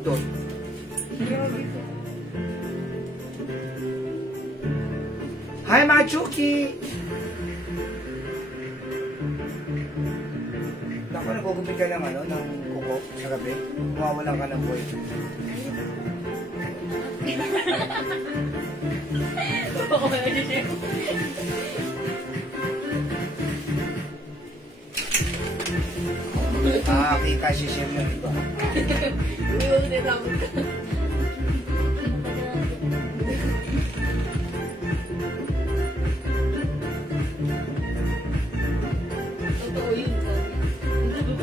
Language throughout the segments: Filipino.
nandun. Hi mga Chuki! Naku, nagugupit ka ng ano, ng kuko sa gabi. Mawawalan ka ng buhay. Okay, kasi siya mo, diba?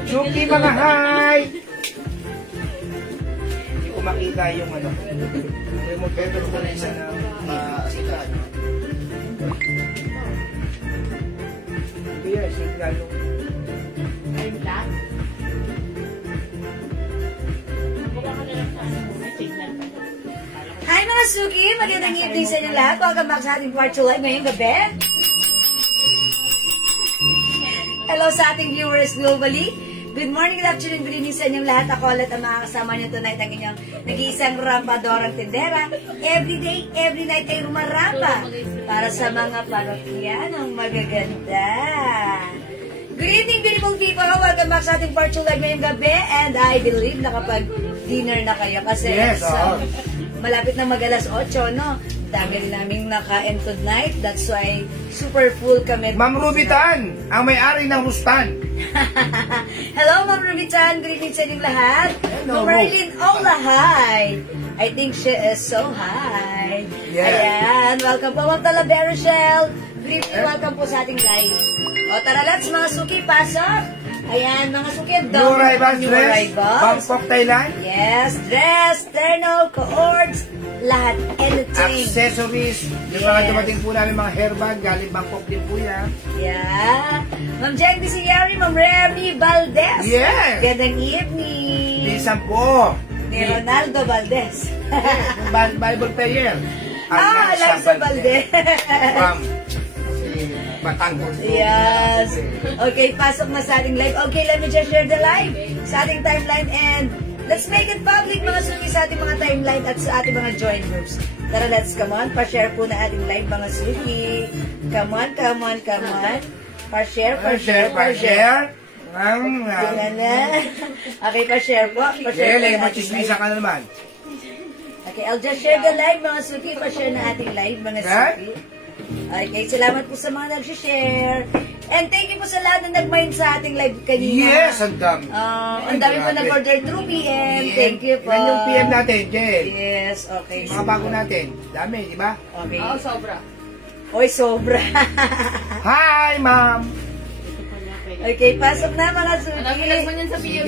Chuki mga hi! Hindi ko makita yung ano. Kaya mo pwede ko na isa na sikat. Hindi yan, signal nung. Ayun lang? Hi mga Suki! Magandang evening sa inyo lahat. Welcome back sa ating part 2 live ngayong gabi. Hello sa ating viewers globally. Good morning, good afternoon, good evening sa inyong lahat. Ako ulit ang mga kasama niyo tonight ang inyong nag-iisang rampadorang tindera. Every day, every night ay rumaramba para sa mga parokyanong magaganda. Good evening, beautiful people. Welcome back sa ating part 2 live ngayong gabi. And I believe nakapag-dinner na kayo kasi Yes, malapit na mag-alas 8, no? Dami naming nakain tonight. That's why super full kami. Ma'am Rubitan, ang may-ari ng Rustan. Hello, Ma'am Rubitan. Good evening sa inyong lahat. Hello, Ma'am Marilyn Ola, hi. I think she is so high. Yeah. Ayan. Welcome po, Ma'am Talavera Shell. Good evening. Welcome po sa ating live. O, tara, let's mga Suki, pasok. Ayan, mga Suki. New arrivals, dress, Bangkok, Thailand. Yes, dress, terno, coords, lahat, anything. Accessories. Yung mga dumating po namin mga hairband, galing Bangkok din po yan. Yeah. Ma'am Jen Bisiyari, Ma'am Remy Valdez. Yes. Gandang evening. Minsan po. Ni Ronaldo Valdez. Bible player. Eliza Valdez. From Batangas. Yes. Okay, pasok na sa ating live. Okay, let me just share the live sa ating timeline and let's make it public mga Suki sa ating mga timeline at sa ating mga join groups. Tara, let's come on. Pa-share po na ating live mga Suki. Come on, come on, come on. Pa-share, pa-share, pa-share. Tingnan na. Okay, pa-share po. Pa-share Lagi po mo chismisa ka na naman. Okay, I'll just share the live mga Suki. Pa-share na ating live mga Suki. Okay, salamat po sa mga nag-share. And thank you po sa lahat na nag-mind sa ating live kanina. Yes, ang dami. Ang dami po nag-order through PM. Thank you po. Ilan yung PM natin, Jen? Yes, okay. Mga bago natin. Dami, di ba? Okay. Oo, sobra. Oy, sobra. Hi, ma'am. Okay, pasok na mga Suki. Marami naman yan sa PM.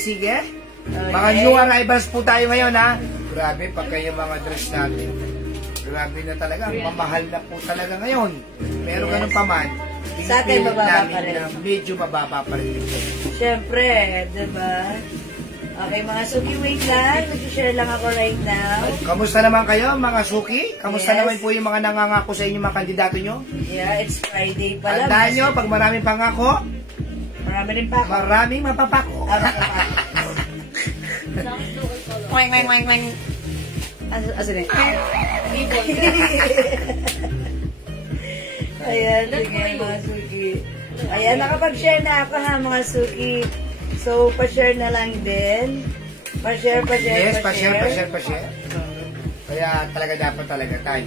Sige. Okay. Mga new arrivals po tayo ngayon, ha? Grabe, pagka yung mga dress natin. Grabe na talaga. Mamahal na po talaga ngayon. Pero ganun pa man, Sa akin, mababa pa rin. na medyo mababa pa rin. Siyempre, diba? Okay, mga Suki, wait lang. Nag-share lang ako right now. Kamusta naman kayo, mga Suki? Kamusta Yes. naman po yung mga nangangako sa inyo, mga kandidato nyo? Yeah, it's Friday pala. Tandaan nyo, pag maraming pangako, Marami rin pa ako. maraming mapapako. Wang, wang, wang, wang. Asan eh? Ayan, sige mga Suki. Ayan, nakapag-share na ako ha mga Suki. So, pa-share na lang din. Pa-share. Yes, pa-share. Kaya talaga dapat talaga tayo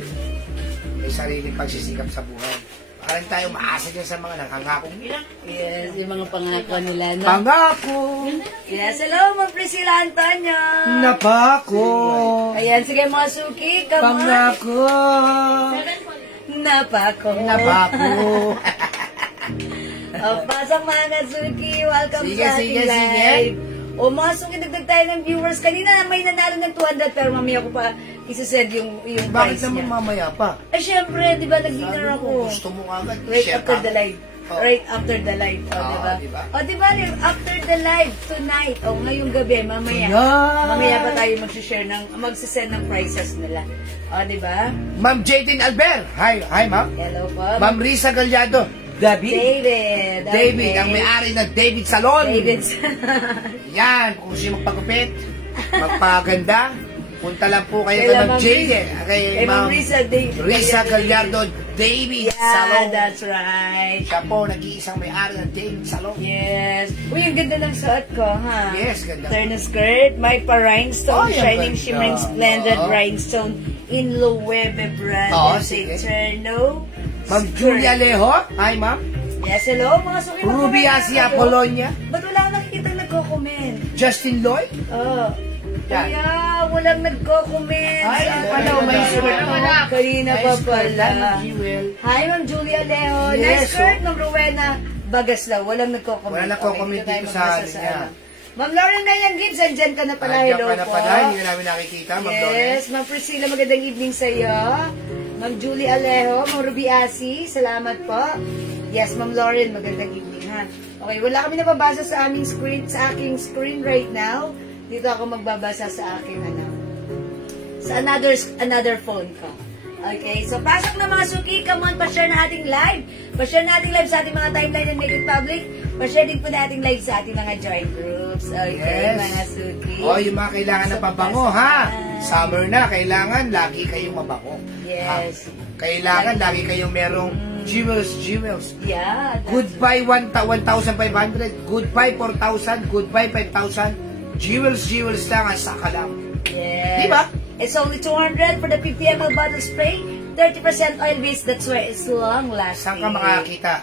may sariling pagsisikap sa buhay. Parang tayo maasa dyan sa mga nakangakong nila. Yes, yung mga pangako nila, no? Pangako! Yes, hello, mga Priscilla Antonio. Napako! Ayan, sige mga Suki, come on. Pangako! Napako. Napako! Pasok mga Suki, welcome Sige, sa ating live. sige. O mga Suki, nagdag tayo ng viewers. Kanina may nanalo ng 200 pero mamaya ko pa isasend yung Bakit price naman niya. mamaya pa? Eh, syempre, di ba, nag-dinner Sabi ako. ko, gusto mo agad. Right share after ka. the live. Oh. Right after the live. O, Oo, di ba? diba? O, di ba, after the live, tonight, o, ngayong gabi, mamaya. Tonight. Mamaya pa tayo magsisend ng prices nila. O, di ba? Ma'am Jadine Albert. Hi, ma'am. Hello po. Ma'am Risa Galyado. David, David. ang may-ari ng David Salon. David. Yan, kung gusto magpagupit, magpaganda, punta lang po kayo Kay kay Ma'am Ma'am Jade, Risa. kay Kay Ma'am Ma'am Risa Risa Gallardo David Salon. that's right. Siya po, nag-iisang may-ari ng David Salon. Yes. Uy, ang ganda ng suot ko, ha? Yes, ganda. Turn skirt, may pa-rhinestone, Oh, yan, shining, ganda. shimmering, splendid Oo. rhinestone in Loewe brand. Oo, Yes, sige. Eterno. Ma'am Julia Leho. Hi, Ma'am. Yes, hello, mga suki. Ruby Asia Apolonia. Ba't wala akong nakikita nagko-comment? Justin Lloyd. Oh. Yan. Kaya, walang nagko-comment. Ay, Sa pala, ano, may skirt ano, mo. kanina pa pala. Jewel. Hi, Ma'am Julia Leho. Yes, Nice skirt, oh. Ma'am Rowena Bagaslaw. Walang nagko-comment. Wala nagko-comment Okay, dito tayo sa magbasa ano niya. Ma'am Lauren Nayan Gibbs, andyan ka na pala. Nandiyan Hello ka na po. pala, hindi ka namin nakikita, Ma'am Lauren. Yes, Ma'am Priscilla, magandang evening sa iyo. Ma'am Julie Alejo, Ma'am Ruby Asi, salamat po. Yes, Ma'am Lauren, magandang evening ha. Okay, wala kami nababasa sa aming screen, sa aking screen right now. Dito ako magbabasa sa aking sa another phone ko. Okay, so pasok na mga suki, come on, pa-share na ating live. Pa-share na ating live sa ating mga timeline ng Make It Public. Pa-share din po na ating live sa ating mga joint groups. Okay, Yes. mga suki. Oh, yung mga kailangan na pabango, ha? Summer na, kailangan lagi kayong mabango. Yes. Ha? Kailangan lagi kayong merong jewels. Yeah. that's- Goodbye 1,500, goodbye 4,000, goodbye 5,000. Jewels lang, ang saka lang. Yes. Diba? It's only 200 for the 50 ml bottle spray. 30% oil-based. That's why it's long-lasting. Saan ka makakita?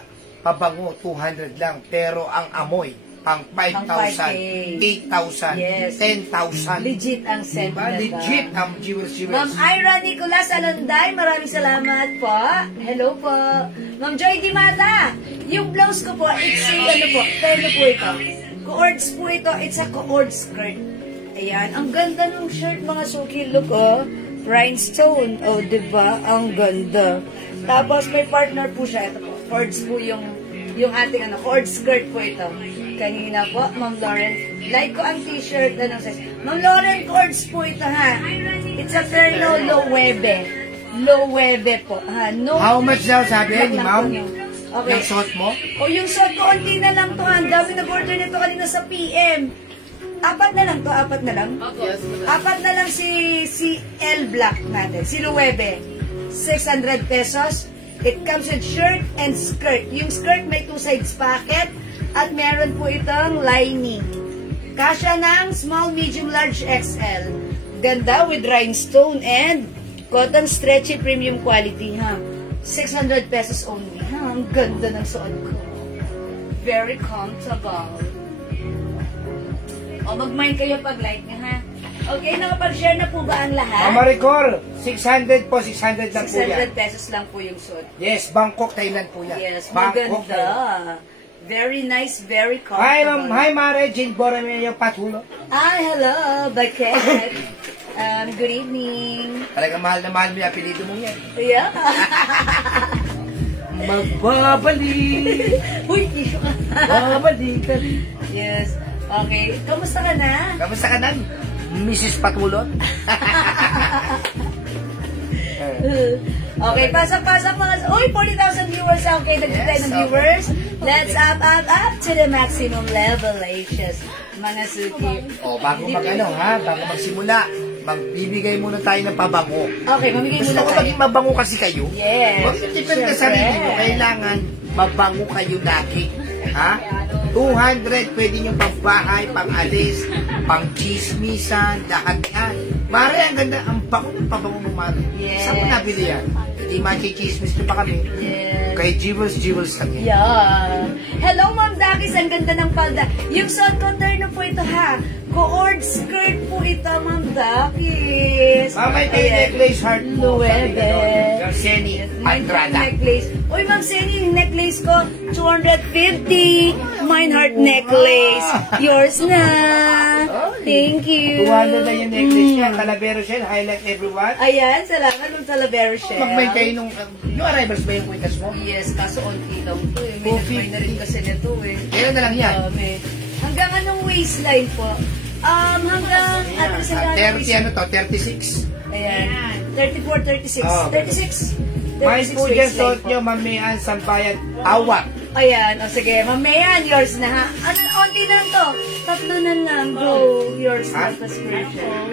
Pabango, 200 lang. Pero ang amoy, pang 5,000, 8,000, Yes. 10,000. Legit ang scent. Diba? na ba? Legit ang jewels. Ma'am Ira Nicolas Alanday, maraming salamat po. Hello po. Ma'am Joy Dimata, yung blouse ko po, it's ano po, pwede po ito. Coords po ito, it's a coord skirt. Ayan, ang ganda ng shirt mga suki. Look, oh. Rhinestone. Oh, diba? Ang ganda. Tapos may partner po siya. Ito po. Cords po yung ating cord skirt po ito. Kanina po, Ma'am Lauren. Like ko ang t-shirt. Anong size? Ma'am Lauren, cords po ito ha. It's a Ferno Loewe. Loewe po. Ha? No. How much daw sabi Black ni lang ma'am? po yung- Okay. Yung suot mo? O yung suot ko, konti na lang to. Ang dami nag-order nito kanina sa PM. Apat na lang to, apat na lang. Apat na lang si L Black natin, si Loewe. 600 pesos. It comes with shirt and skirt. Yung skirt may two sides pocket at meron po itong lining. Kasya ng small, medium, large, XL. Ganda with rhinestone and cotton stretchy premium quality, ha. 600 pesos only, ha. Ang ganda ng suot ko. Very comfortable. O, mag-mind kayo pag like niya, ha? Okay, nakapag-share na po ba ang lahat? Mama Recor, 600 po, 600 lang po yan. 600 pesos lang po yung suot. Yes, Bangkok, Thailand po yan. Yes, Bangkok, maganda. Very nice, very Hi, comfortable. Ma'am. Hi, Mare. Jane Borame yung patulo. Hi, hello, Baket. Good evening. Talagang mahal na mahal mo yung apelido mo yan. Yeah. Magbabalik. Uy, tissue ka. Babalik ka rin. Yes. Okay. Kamusta ka na? Kamusta ka nan? Mrs. Patulot? Okay, pasok mga... Uy, 40,000 viewers. Okay, nagtitay Yes, ng okay. viewers. Let's up to the maximum level, Aishas. Mga suki. O, bago bago magsimula, magbibigay muna tayo ng pabango. Okay, mamigay Gusto muna ko tayo. maging mabango kasi kayo. Yes. Huwag yung depende sa sarili nyo. Kailangan mabango kayo lagi. Ha? 200, pwede nyo pang bahay, pang alis, pang chismisan, lahat yan. Mare, ang ganda, ang bango ng pabango mo, Mare. Yes. Saan mo nabili yan? Hindi makikismis nyo pa kami. Yes. Kay Jewels lang yan. Yeah. Hello, Ma'am Dakis. Ang ganda ng palda. Yung suot ko, terno po ito, ha. Coord skirt po ito, Ma'am Dakis. Mamay kayo necklace heart mo. Loewe. Yung Seni Mine Andrada. necklace. Uy, Ma'am Seni, yung necklace ko, 250. Mine heart necklace. Yours na. Thank you. 200 na yung necklace niya. Talavero Shell, highlight everyone. Ayan, salamat ng Talavera Shell. Magmay kayo nung... yung arrivals ba yung kwitas mo? Yes, kaso onti lang to eh. May 250. nagmay na rin kasi nito eh. Meron na lang yan. Dami. Hanggang anong waistline po? Hanggang... Ano sa 30 ano to? 36. Ayan. 34, 36. Oh. 36. May po dyan suot nyo, Mamian Sampayan, Awat. Ayan, o sige, mamaya, yours na ha. Ano, onti lang to. 3 na lang. Go, yours na, prescription.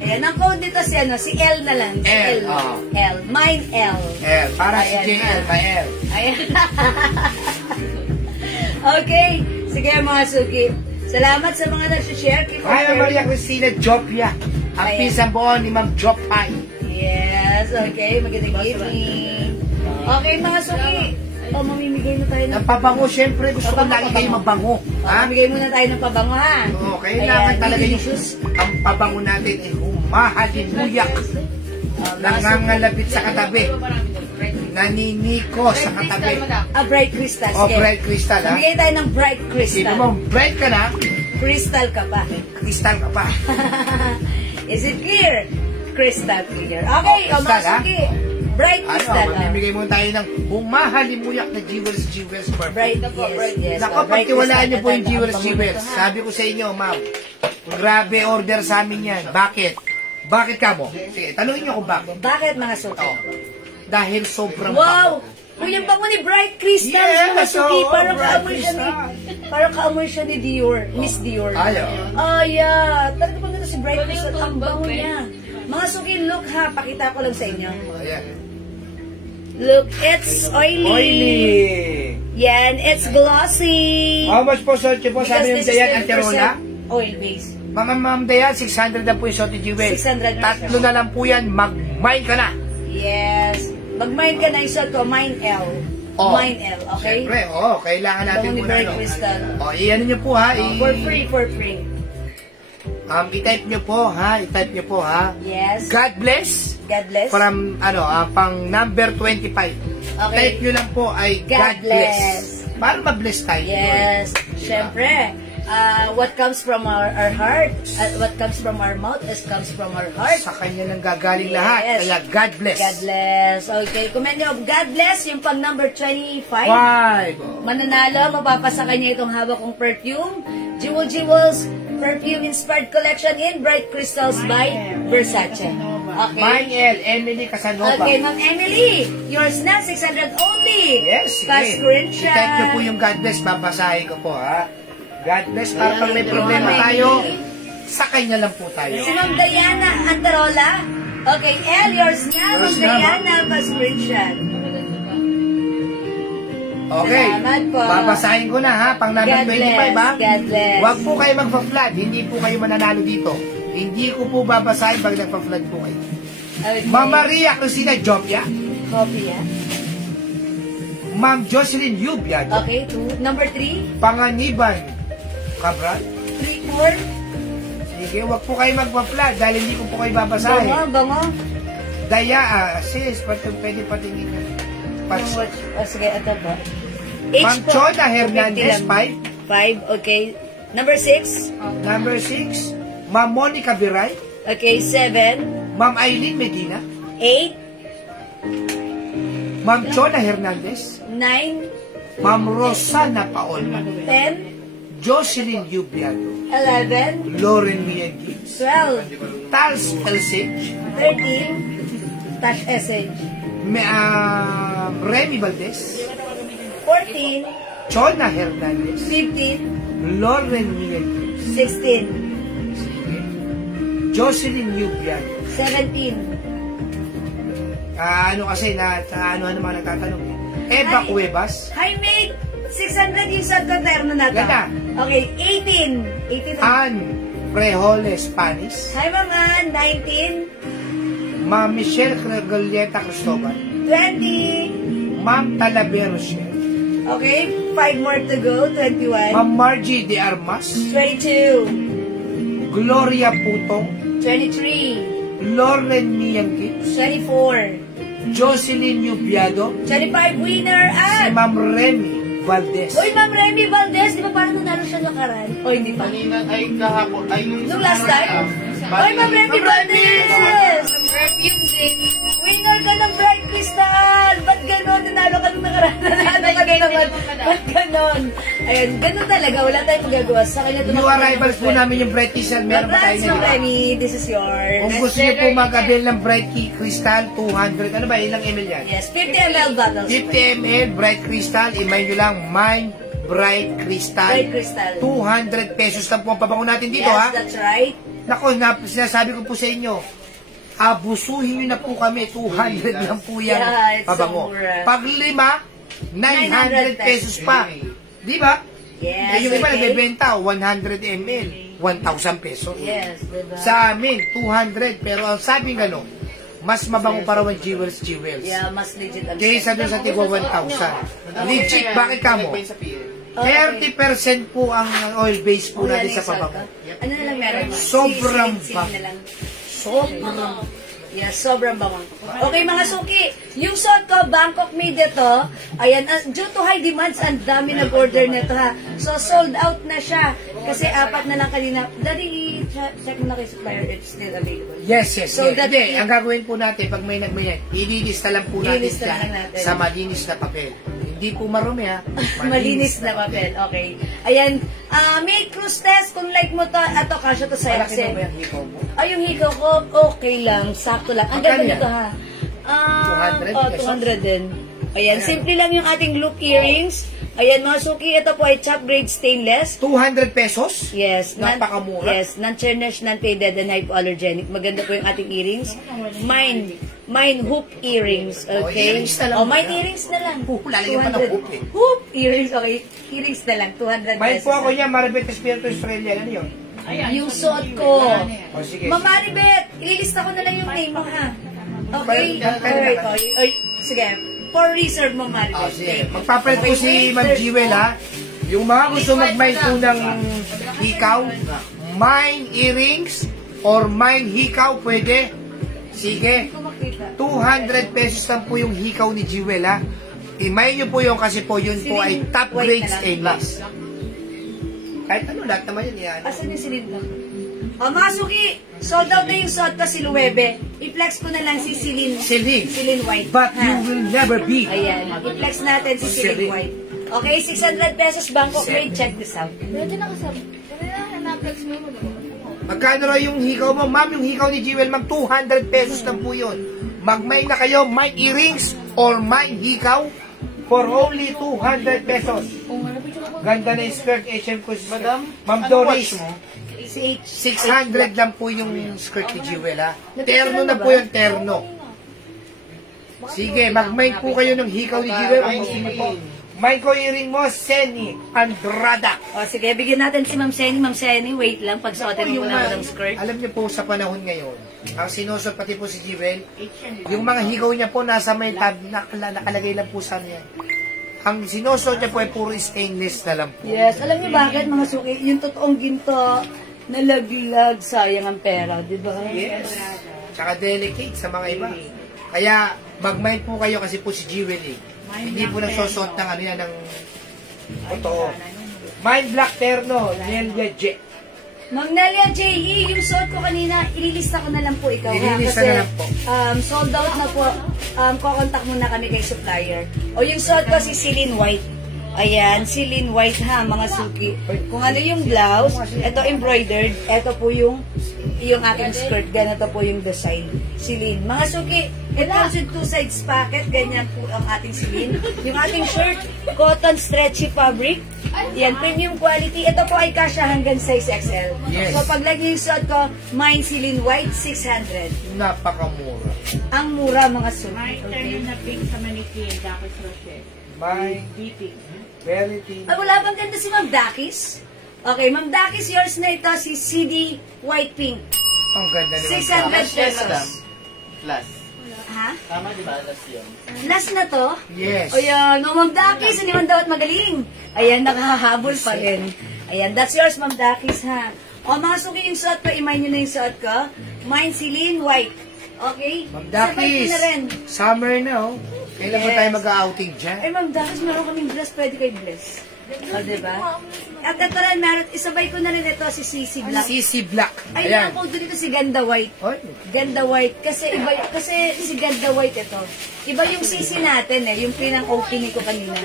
Ayan, ang code dito si, ano, si L na lang. Si L, L. oh. L. Mine L. L. Para si Ayan JL, na. may L. Ayan. Okay, sige mga suki. Salamat sa mga nag-share. Keep on Hi, sharing. Maria Cristina Jopia. Ang Ayan. pisang buo ni Ma'am Jopay. Yes, okay. Magandang evening. Okay, mga suki. O, mamimigay na tayo ng Ang pabango, syempre, gusto ko Pabango, lagi kayo pabango. mabango. Ha? Bigay muna tayo ng pabango, ha? Oo, kailangan Ayan, talaga yung delicious. ang pabango natin ay humahalimuyak. Nangangalapit sa katabi. Naniniko sa katabi. Bright crystal. O, Sige. bright crystal, ha? Bigay tayo ng bright Sino crystal. mo, bright ka na, Crystal ka pa. crystal ka pa. Is it clear? Crystal clear. Okay, Oh, o mga crystal, ha? suki. Bright Ano, crystal. mamimigay muna tayo ng humahalimuyak na Jewels Perfect. Bright, yes. Naku, Bright pagtiwalaan niyo crystal. po yung Ang Jewels. bango nito, ha? Sabi ko sa inyo, ma'am, grabe order sa amin yan. Bakit? Bakit ka mo? Sige, tanungin niyo kung bakit. Bakit mga suki? Oh, dahil sobrang Wow! bango. Uy, yung bango ni Bright Crystal, Yes, mga suki. oo, Parang Bright kaamoy siya ni... Crystal. Parang kaamoy siya ni Dior. Miss Dior. Ayaw. Yeah. Talaga ba ganda si Bright Crystal? Ang bango niya. Mga suki, look ha. Pakita ko lang sa inyo. Ayan. Look, it's oily. Oily. Yan, it's glossy. How much po, Sochi po? Sabi ng Because this is Dayan Anterola? 10% oil base. Ma'am Dayan, 600 na po yung Sochi Jewels. 600. Tatlo na lang po yan, mag-mine ka na. Yes. Mag-mine ka na isa to, mine L. Oh, Mine L, okay? Siyempre, kailangan natin Bango ni muna. Bright No? Crystal. Iyan niyo po ha. For free, for free. I-type niyo po ha. I-type niyo po ha. Yes. God bless. God bless. From, pang number 25. Okay. Type nyo lang po ay God God bless. bless. Para ma-bless tayo. Yes. Siyempre, what comes from our heart, what comes from our mouth, comes from our heart. Sa kanya lang gagaling Yes. lahat. Kaya God bless. God bless. Okay, comment nyo, God bless, yung pang number 25. 5. Mananalo, mapapasa kanya itong hawak kong perfume. Jewels Perfume Inspired Collection in Bright Crystals by Versace. Okay. Mine L, Emily Casanova. Okay, Ma'am Emily, yours na, 600 only. Yes, sige. Fast screenshot. I-type nyo po yung God bless. Babasahin ko po ha. God bless. Para pag may problema Ma'am tayo, Emily. sa kanya lang po tayo. Si Ma'am Diana Antarola. Okay, L, yours na, Ma'am Yours na, Diana, fast screenshot. Okay. Salamat po. Babasahin ko na ha. Pang number God 25 bless. ha. God bless. Huwag po kayo magpa-flood. Hindi po kayo mananalo dito. Hindi ko po babasahin pag nagpa-flood po kayo. Okay. Ma'am Maria Cristina Jopia. Copy, ha? Ma'am Jocelyn Yubiado. Okay, number 3. Panganiban Cabral. 3, 4. Sige, huwag po kayo magpa-flood dahil hindi ko po kayo babasahin. Bango. Daya, sis, pwede patingin na. Sige, ito po. Ma'am Chona Hernandez, 5. 5, okay. Number 6. Number 6, Ma'am Monica Viray. Okay, 7. Ma'am Aileen Medina. 8. Ma'am Chona Hernandez. 9. Ma'am Rosana Paol. 10. Jocelyn Yubiado. 11. Lauren Mian Gibbs. 12. Tals Elsage. 13. Touch SH. Remy Valdez. 14. Chona Hernandez. 15. Lauren Mian Gibbs. 16. Jocelyn Yubiado. 17. Ano kasi ano naman nagtatanong. Eva Hi. Cuevas. Hi, mate! 600 yung sa katerno na to. Ganda. Okay, 18. 18. Ann Frejoles Panis. Hi, Ma'am Ann. 19. Ma'am Michelle Golieta Cristobal. 20. Ma'am Talavero Shell. Okay, 5 more to go. 21. Ma'am Margie De Armas. 22. Gloria Putong. 23. Lauren Mian Gibbs. 24. Jocelyn Yubiado. 25 winner Si at... Ma'am Remy Valdez. Uy, Ma'am Remy Valdez, di ba parang nanalo siya nakaraan? O, hindi pa. Kanina ay kahapon ay yung Nung last time? Uy, Ma'am Remy Valdez! Yes, ang perfume din. Winner ka ng Bright Crystal! Ba't ganon? Nanalo ka nung nakaraan. Nanalo ka na naman. Ba't ganon? Ayan, ganon talaga. Wala tayong magagawa. Sa kanya New arrivals po namin yung Bright Crystal. Meron pa tayo na, Remy, this is yours. Kung gusto niyo po mag-avail ng Bright Crystal, 200. Ano ba? Ilang ml yan? Yes, 50 ml bottles. 50 ml Bright Crystal. Imay nyo lang, Mind Bright Crystal. Bright Crystal. 200 pesos lang po ang pabango natin dito, Yes, ha? that's right. Nako, sinasabi ko po sa inyo, abusuhin nyo na po kami, 200 lang po yan, Yeah, it's pabango. so mura. Pag 5, 900 pesos pa. Di ba? Yes, Yung iba okay. nagbebenta, 100 ml, 1,000 pesos. Yes, diba? Sa amin, 200. Pero ang sabi nga no, mas mabango para ng Jewels. Yeah, mas legit. ang Kaysa doon sa tigwa 1,000. Legit, bakit ka mo? Okay. 30% po ang oil base po Oh, natin yan sa yung pabango. salt. Ano na lang meron? Sobrang Sili bang. na lang. Sobrang. Yes, sobrang bawang. Okay, mga suki. Yung suot ko, Bangkok made ito. Ayan, due to high demands, ang dami nag-order nito ha. So, sold out na siya. Kasi 4 na lang kanina. Daddy, check mo na kay supplier, it's still available. Yes. So that Hindi, is- ang gagawin po natin, pag may nagmayan, ililista lang po natin Ililista siya lang natin. sa malinis na papel. Hindi po marumi ha. Malinis na papel. Okay. Ayan. May cruise test. Kung like mo to, ato, kasya to sa Malaki na Excel. ba yung hikaw mo? Ay, yung hikaw ko, okay lang. Sakto lang. Ang Magkano ganda yan? nito ha. 200 Oh, pesos? 200 din. Ayan, Ayan. simple lang yung ating loop earrings. Ayan, mga suki, ito po ay top grade stainless. 200 pesos? Yes. Napakamura. Yes, non-tarnished, non-faded, and hypoallergenic. Maganda po yung ating earrings. Mine hoop earrings, okay? earrings na lang mine yan. earrings na lang. Lalagyan pa ng hoop eh. Hoop earrings, okay. Earrings na lang, 200 Mahal pesos. po ako niya, Maribet Espiritu Australia. Ano yun? Yung suot ko. O sige. Ma'am Maribet, ililista ko na lang yung name mo, ha? Okay? Pwede Alright, naman. okay. Sige, for reserve mo, Maribet. Ah, sige. Magpapalit po si Ma'am Jewel, ha? Yung mga gusto mag-mine po ng hikaw, mine earrings, or mine hikaw, pwede. Sige. 200 pesos lang po yung hikaw ni Jewel, ha? I-mine nyo po yung kasi po yun po ay top grade stainless. Kahit ano, lahat naman yun. Yan. Asan yung silindro? O, mga suki, sold out na yung suot ko si Luwebe. I-flex ko na lang si Celine. Celine White. But ha? you will never be. Ayan, i-flex natin si Celine Celine. White. Okay, 600 pesos Bangkok made. Check this out. Pwede na kasama. Kanina, na-flex mo mo. Magkano raw yung hikaw mo? Ma'am, yung hikaw ni Jewel, mag 200 pesos lang po yun. Mag-mine na kayo, mine earrings or mine hikaw for only 200 pesos. Ganda na yung skirt, Asian Coast. Ma'am Doris, Si 600 lang po yung skirt ni Jewel, ha? Terno na po yung terno. Sige, mag-mine po kayo ng hikaw ni Jewel. Kung gusto niyo po. Mine ko earring mo, Seni Andrada. O, sige, bigyan natin si Ma'am Seni. Ma'am Seni, wait lang. Pagsuotin mo na ako ng skirt. Alam niyo po sa panahon ngayon, ang sinusot pati po si Jewel, yung mga higaw niya po nasa may tab, nakalagay lang po sa niya. Ang sinusot niya po ay puro stainless na lang po. Yes, alam niyo bakit mga suki? Yung totoong ginto, nalaglag, sayang ang pera, di ba? Yes. Tsaka delicate sa mga iba. Kaya mag-mind po kayo kasi po si Jewel eh. Hindi po nagsusot ng ano yan, ng totoo. Mind Black Terno, Nelia J. Ma'am Nelia J.E., yung suot ko kanina, ililista ko na lang po ikaw. Ililista Kasi na lang po. sold out na po. Kukontak muna kami kay supplier. O yung suot ko si Celine White. Ayan, Celine White ha, mga suki. Kung ano yung blouse, ito embroidered, ito po yung ating skirt, ganito po yung design. Celine. Mga suki, it comes with 2 sides pocket, ganyan po ang ating Celine. Yung ating shirt, cotton stretchy fabric. Yan, premium quality. Ito po ay kasya hanggang size XL. Yes. So, pag lagi yung suot ko, mine Celine White, 600. Napakamura. Ang mura, mga suki. May turn na pink sa manikin, Dapos Rochelle. My Beeping. very thin. Ay, wala bang ganda si Ma'am Dakis? Okay, Ma'am Dakis, yours na ito, si CD White Pink. Ang ganda naman. 600 pesos. Last. Ha? Tama di ba? Last yun. Last na to? Yes. Ayan, no, Ma'am Dakis, hindi man daw at magaling. Ayan, nakahabol pa rin. Ayan, that's yours, Ma'am Dakis, ha? O, mga suki yung suot ko, imay nyo na yung suot ko. Mine, Celine, White. Okay? Ma'am Sabay ko Dakis, na rin. summer na oh. Kailan ba Yes. tayo mag-outing dyan? Ay, Ma'am Dakis, meron kaming dress, pwede kayo bless. O, diba? At ito rin, meron, isabay ko na rin ito si CC Black. CC Black. Ay, Ayan. ang code dito si Ganda White. Oy. Ganda White. Kasi si Ganda White ito. Iba yung CC natin eh. Yung pinang-opening ko kanina.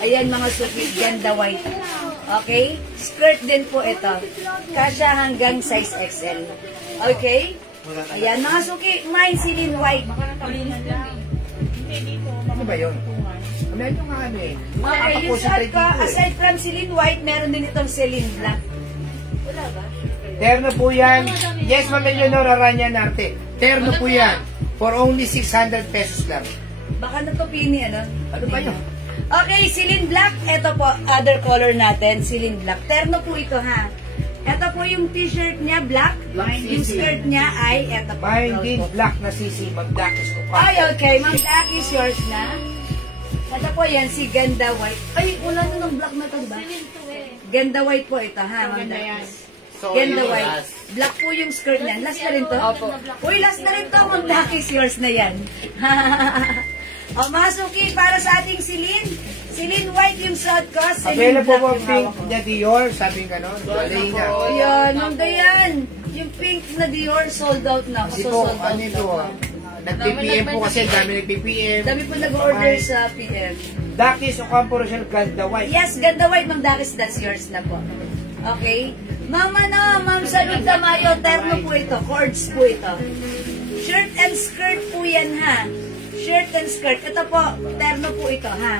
Ayan mga suki, Ganda White. Okay? Skirt din po ito. Kasya hanggang size XL. Okay? Ayan mga suki, mine Celine White. Hindi dito. Ano ba yun? Medyo nga ano eh. Okay, yung shot ko, aside from Celine White, meron din itong Celine Black. Wala ba? Terno po yan. Yes, Ma'am Eleonora Rania Narte. Terno po yan. For only 600 pesos lang. Baka natupini, ano? Ano ba yun? Okay, Celine Black. Ito po, other color natin, Celine Black. Terno po ito, ha? Ito po yung t-shirt niya, black. Yung skirt niya ay, ito po. Minding black na sisi, magdakis ko pa. Ay, okay. Ma'am Dak is yours na. Ito po yan, si Ganda White. Ay, wala na ng black na ito, diba? Ganda White po ito, ha, Ma'am Dak. Ganda White. Black po yung skirt niyan. Last na rin to? Opo. Uy, last na rin to. Ma'am Dak is yours na yan. O, mga suki, para sa ating Celine. Celine White yung suot ko. Celine Available Black po yung pink hawak ko. na Dior, sabi nga no? Alina. Ayan, Ma'am Dayan. Yung pink na Dior, sold out na. Kasi So, po, sold out ano ito, nag-PPM po kasi, dami nag-PPM. Dami po nag-order sa PM. Dakis o Campo Rochelle Ganda White. Yes, Ganda White, Ma'am Dakis, that's yours na po. Okay? Ma'am, Ma'am Salud Tamayo, terno po ito, cords po ito. Shirt and skirt po yan, ha? Shirt and skirt. Ito po, terno po ito, ha?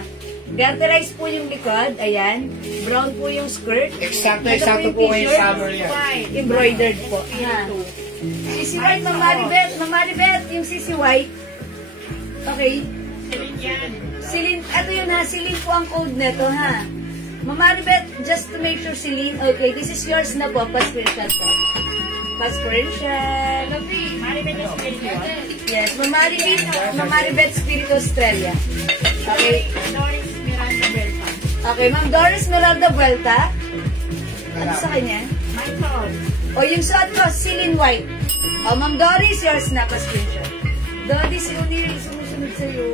Garterize po yung likod, ayan. Brown po yung skirt. Eksakto po ngayon summer yan. Embroidered po. Ha? Sisi White, Ma'am Maribet, yung Sisi White. Okay. Celine, ito yun ha, Celine po ang code nito ha. Ma'am Maribet, just to make sure Celine, okay, this is yours na po, pa-screenshot po. Pa-screenshot. Yes, Ma'am Maribet Spirito Estrella. Okay. Okay, Ma'am Doris Miranda Vuelta. Ano sa kanya? O, yung suot ko, Celine White. O, Ma'am Doris, yours na, pa-screenshot. Doris, yung nilay sumusunod sa'yo.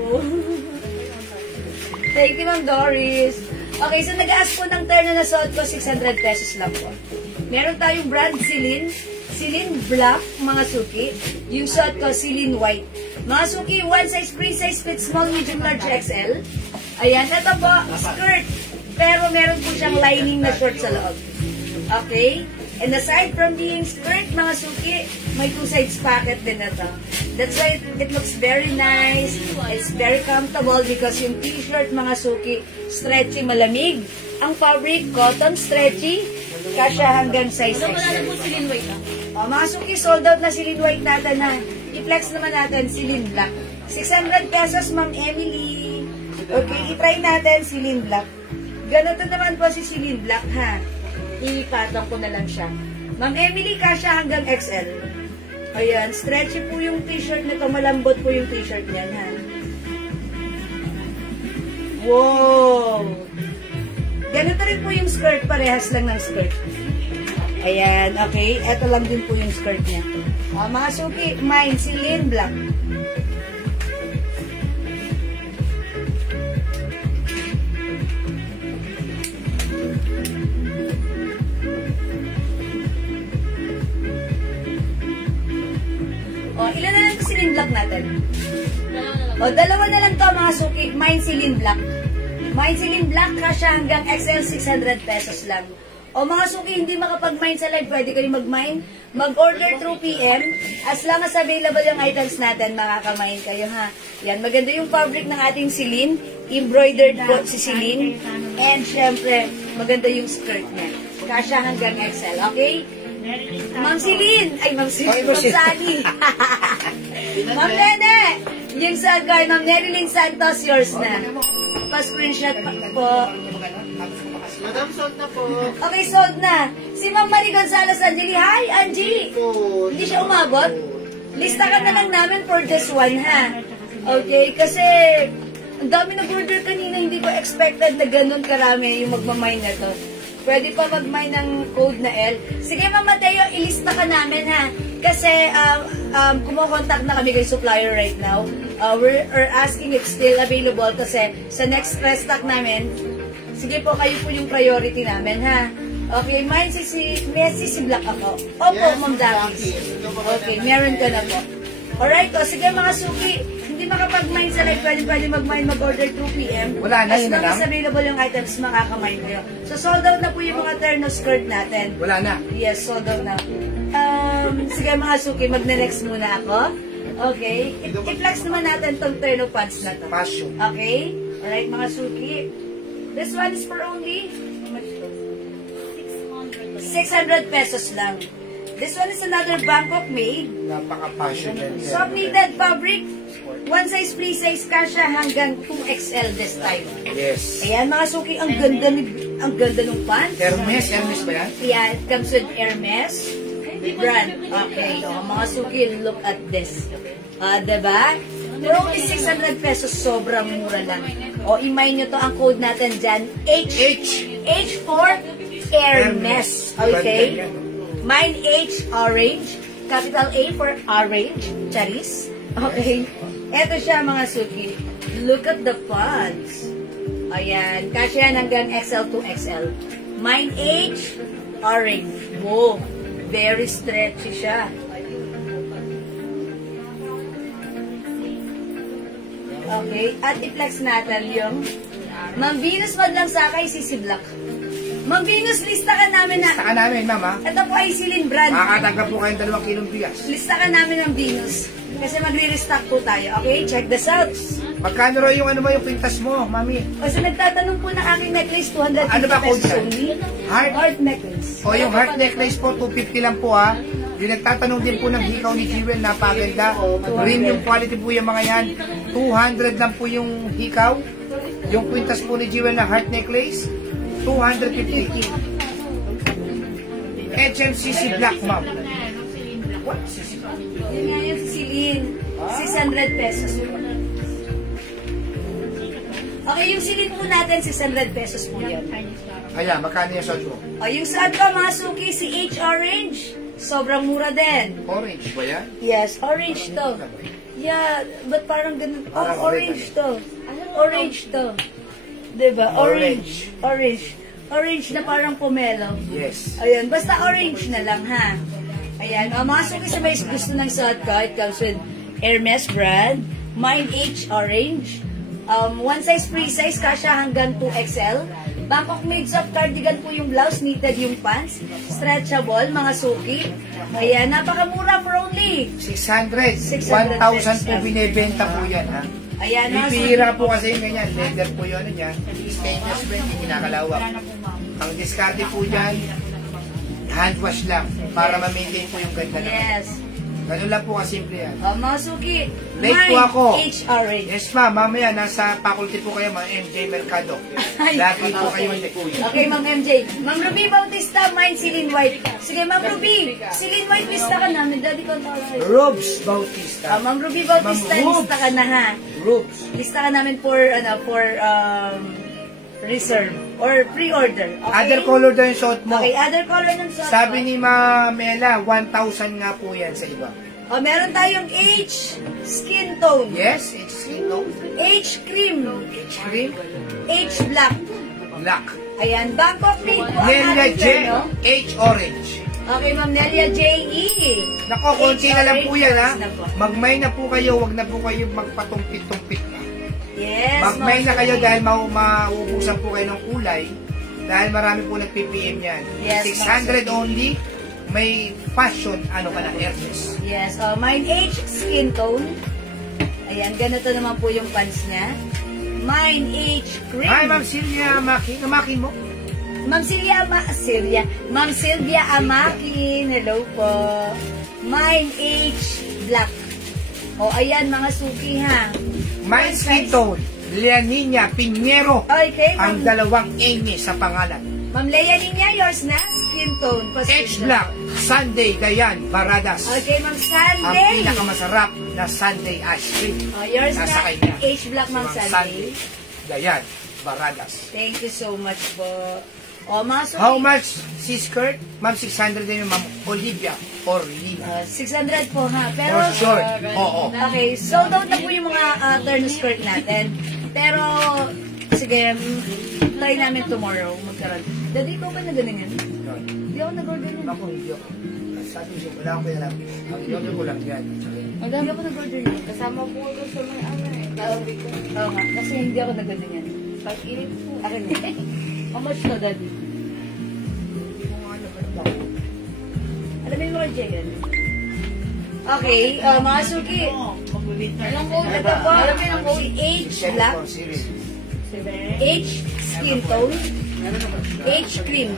Thank you, Ma'am Doris. Okay, so nag-ask po ng terno na suot ko, 600 pesos lang po. Meron tayong brand Celine. Celine Black, mga suki. Yung suot ko, Celine White. Mga suki, one size, free size, fit small, medium, large, XL. Ayan, ito po, skirt. Pero meron po siyang lining na short sa loob. Okay? And aside from being skirt, mga suki, may two sides pocket din na to. That's why it looks very nice. It's very comfortable because yung t-shirt, mga suki, stretchy, malamig. Ang fabric, cotton, stretchy, kasya hanggang size XL. O, mga suki, sold out na Celine White natin na. I-flex naman natin, Celine Black. 600 pesos, Ma'am Emily. Okay, i-try natin, Celine Black. Ganito naman po si Celine Black, ha? Ipatong ko na lang siya. Ma'am Emily, kasya hanggang XL. Ayan, stretchy po yung t-shirt nito. Malambot po yung t-shirt niyan, ha? Wow! Ganito rin po yung skirt. Parehas lang ng skirt. Ayan, okay. Ito lang din po yung skirt niya. Mga suki, mine, Celine Black. O, ilan na lang ito Celine Black natin? O, dalawa na lang to mga suki. Mine Celine Black. Mine Celine Black, kasya hanggang XL 600 pesos lang. O mga suki, hindi makapag-mine sa live, pwede kayo mag-mine. Mag-order through PM. As long as available yung items natin, makaka-mine kayo ha. Yan, maganda yung fabric ng ating Celine. Embroidered po si Celine. And syempre, maganda yung skirt niya. Kasya hanggang XL, okay? Ma'am Celine! Ay, Ma'am Celine, Ma'am Sally. Ma'am Nene! Yung sa guy, Ma'am Nerilyn Santos, yours na. Pa-screenshot po. Madam, sold na po. Okay, sold na. Si Ma'am Marie Gonzalez Angeli. Hi, Angie! Hindi siya umabot? Lista ka na lang namin for this one, ha? Okay, kasi ang dami nag-order kanina. Hindi ko expected na ganun karami yung magmamine na to. Pwede pa mag-mine ng code na L. Sige, Ma'am Mateo, ilista ka namin, ha? Kasi, kumukontak na kami kay supplier right now. We're asking if still available kasi sa next press stock namin, Sige po, kayo po yung priority namin, ha? Okay, mine Messi si Black ako. Opo, Yes, Ma'am Davis. Okay, meron ka na po. Alright, o sige mga suki, hindi makapag-mine sa live, pwede mag-mine, mag-order 2 p.m. Wala na, As yun long na as lang? available yung items, makaka-mine kayo. So, sold out na po yung mga terno skirt natin. Wala na. Yes, sold out na. Sige mga suki, magne-next muna ako. Okay, i-flex naman natin tong terno pants na to. Passion. Okay? Alright mga suki. This one is for only 600 pesos lang. This one is another Bangkok made. Napaka-passion yan. Soft knitted fabric. One size, free size kasha hanggang 2XL this time. Yes. Ayan mga suki, ang ganda ng pants. Hermes ba yan? Yeah, it comes with Hermes brand. Okay, o mga suki, look at this. Diba? For only 600 pesos, sobrang mura lang. O, imay nyo to, ang code natin dyan, H for Hermes. Okay? Mine H, orange. Capital A for orange. Charis. Okay? Ito siya mga suki. Look at the pants. Ayan. Kasi yan hanggang XL to XL. Mine H, orange. Wow. Very stretchy siya. Okay. At i-flex natin yung Ma'am Venus, madlang sakay, si Black. Ma'am Venus, listakan namin na. Saka namin, ma'am, ha? Ito po ay Silin brand. Makakatanggap po kayong 2 kilong bigas. Listakan namin ng Venus. Kasi magre-restock po tayo. Okay? Check this out. Magkano rin yung yung pintas mo, mami? Kasi nagtatanong po ng aking necklace, 250 Ano ba code pesos yan? only. Heart? Heart necklace. O yung heart necklace po, 250 lang po, ha? Yung nagtatanong din po ng hikaw ni Jewel, napaganda. Premium quality po yung mga yan. 200 lang po yung hikaw. Yung kwintas po ni Jewel na heart necklace, 250. HMCC Black, ma'am. What? Yun nga yung Silin. 600 pesos po. Okay, yung Silin po natin, 600 pesos po yun. Ayan, magkano yung suot mo? O, yung saan ka, mga suki, si H Orange. Sobrang mura din. Orange ba yan? Yes, orange to. Yeah, but parang ganun. Oh, Parang orange to. Orange to. Diba? Orange. Orange. Orange na parang pomelo. Yes. Ayan, basta orange na lang, ha? Ayan, mga suki sa may gusto ng suot ko, it comes with Hermes brand. Mine H Orange. One size, free size, kasha hanggang 2XL. Bangkok made soft cardigan po yung blouse, knitted yung pants. Stretchable, mga suki. Ayan, napakamura for only 600. 600 1,000 po binibenta po yan, ha? Ayan, mga Bibihira po kasi yung ganyan. Leather po yun, ano niya. Stainless ba yung kinakalawak. Ang discarte po dyan, hand wash lang para ma-maintain po yung ganda naman. Yes. Ganun lang po kasimple yan. Mga suki. Late po ako. H Orange. Yes ma'am, mamaya nasa faculty po kayo, mga MJ Mercado. Lagi po kayo hindi. Okay, Ma'am MJ. Ma'am Ruby Bautista, mine Celine White. Sige, Ma'am Ruby. Celine White, lista ka namin. Daddy ko tayo. Robes Bautista. Ma'am Ruby Bautista, Ma'am Rubes. lista ka na, ha? Robes. Lista ka namin for reserve or pre-order. Okay? Other color daw yung suot mo. Okay, other color ng suot. Sabi ni Mela, 1,000 nga po yan sa iba. O, meron tayong H skin tone. Yes, it's skin tone. H cream. Cream. H black. Black. Ayan, Bangkok made po ang Nelia ating J. terno. H orange. Okay, Ma'am Nelia J.E. Nako, konti na lang po yan, ha? Na po. Magmay na po kayo, wag na po kayo magpatumpit-tumpit na. Yes, Magmay na Ma'am. kayo dahil mauubusan po kayo ng kulay dahil marami po nag-PPM yan. Yes, 600 only, may fashion, ano ka na, Hermes. Yes, mine H skin tone. Ayan, ganito naman po yung pants niya. Mine H cream. Hi, Ma'am Silvia Amakin. Amakin mo? Ma'am Ma'am Sylvia Amakin. Hello po. Mine H black. O, ayan mga suki, ha. My skin tone, Leonina Pinheiro. Okay, Ang Ma'am. dalawang Amy sa pangalan. Ma'am Leia Ninya, yours na. Skin tone. H Black, Sunday Dayan Baradas. Okay, Ma'am Ang Sunday. pinakamasarap na Sunday ice cream. Yours Nasa na. kanya. H black, Ma'am Si Ma'am Sunday. Dayan Baradas. Thank you so much po. O, mga suki. How much si skirt? Ma'am, 600 din yung Ma'am Olivia or Lina. 600 po, ha. Pero, For short. Oo. okay, sold out na po yung mga turn skirt natin. Pero, Sige, try namin tomorrow. Magkaroon. Daddy, ikaw ba na ganun yan? Hindi ako nag-order yan. Ako, hindi ako. Sabi siya, wala akong kaya lang. Ang order ko lang yan. Hindi ako nag-order yan. Kasama po ito sa may ano eh. Sabi ko. Oo nga, kasi hindi ako nag-order yan. Pag-init po. Akin mo. How much na, Daddy? Hindi ko nga alam ano ba ako. Alamin mo kay Jayan. Okay, mga suki. Anong code? Ito po, alamin ang code H black, H skin tone, H cream.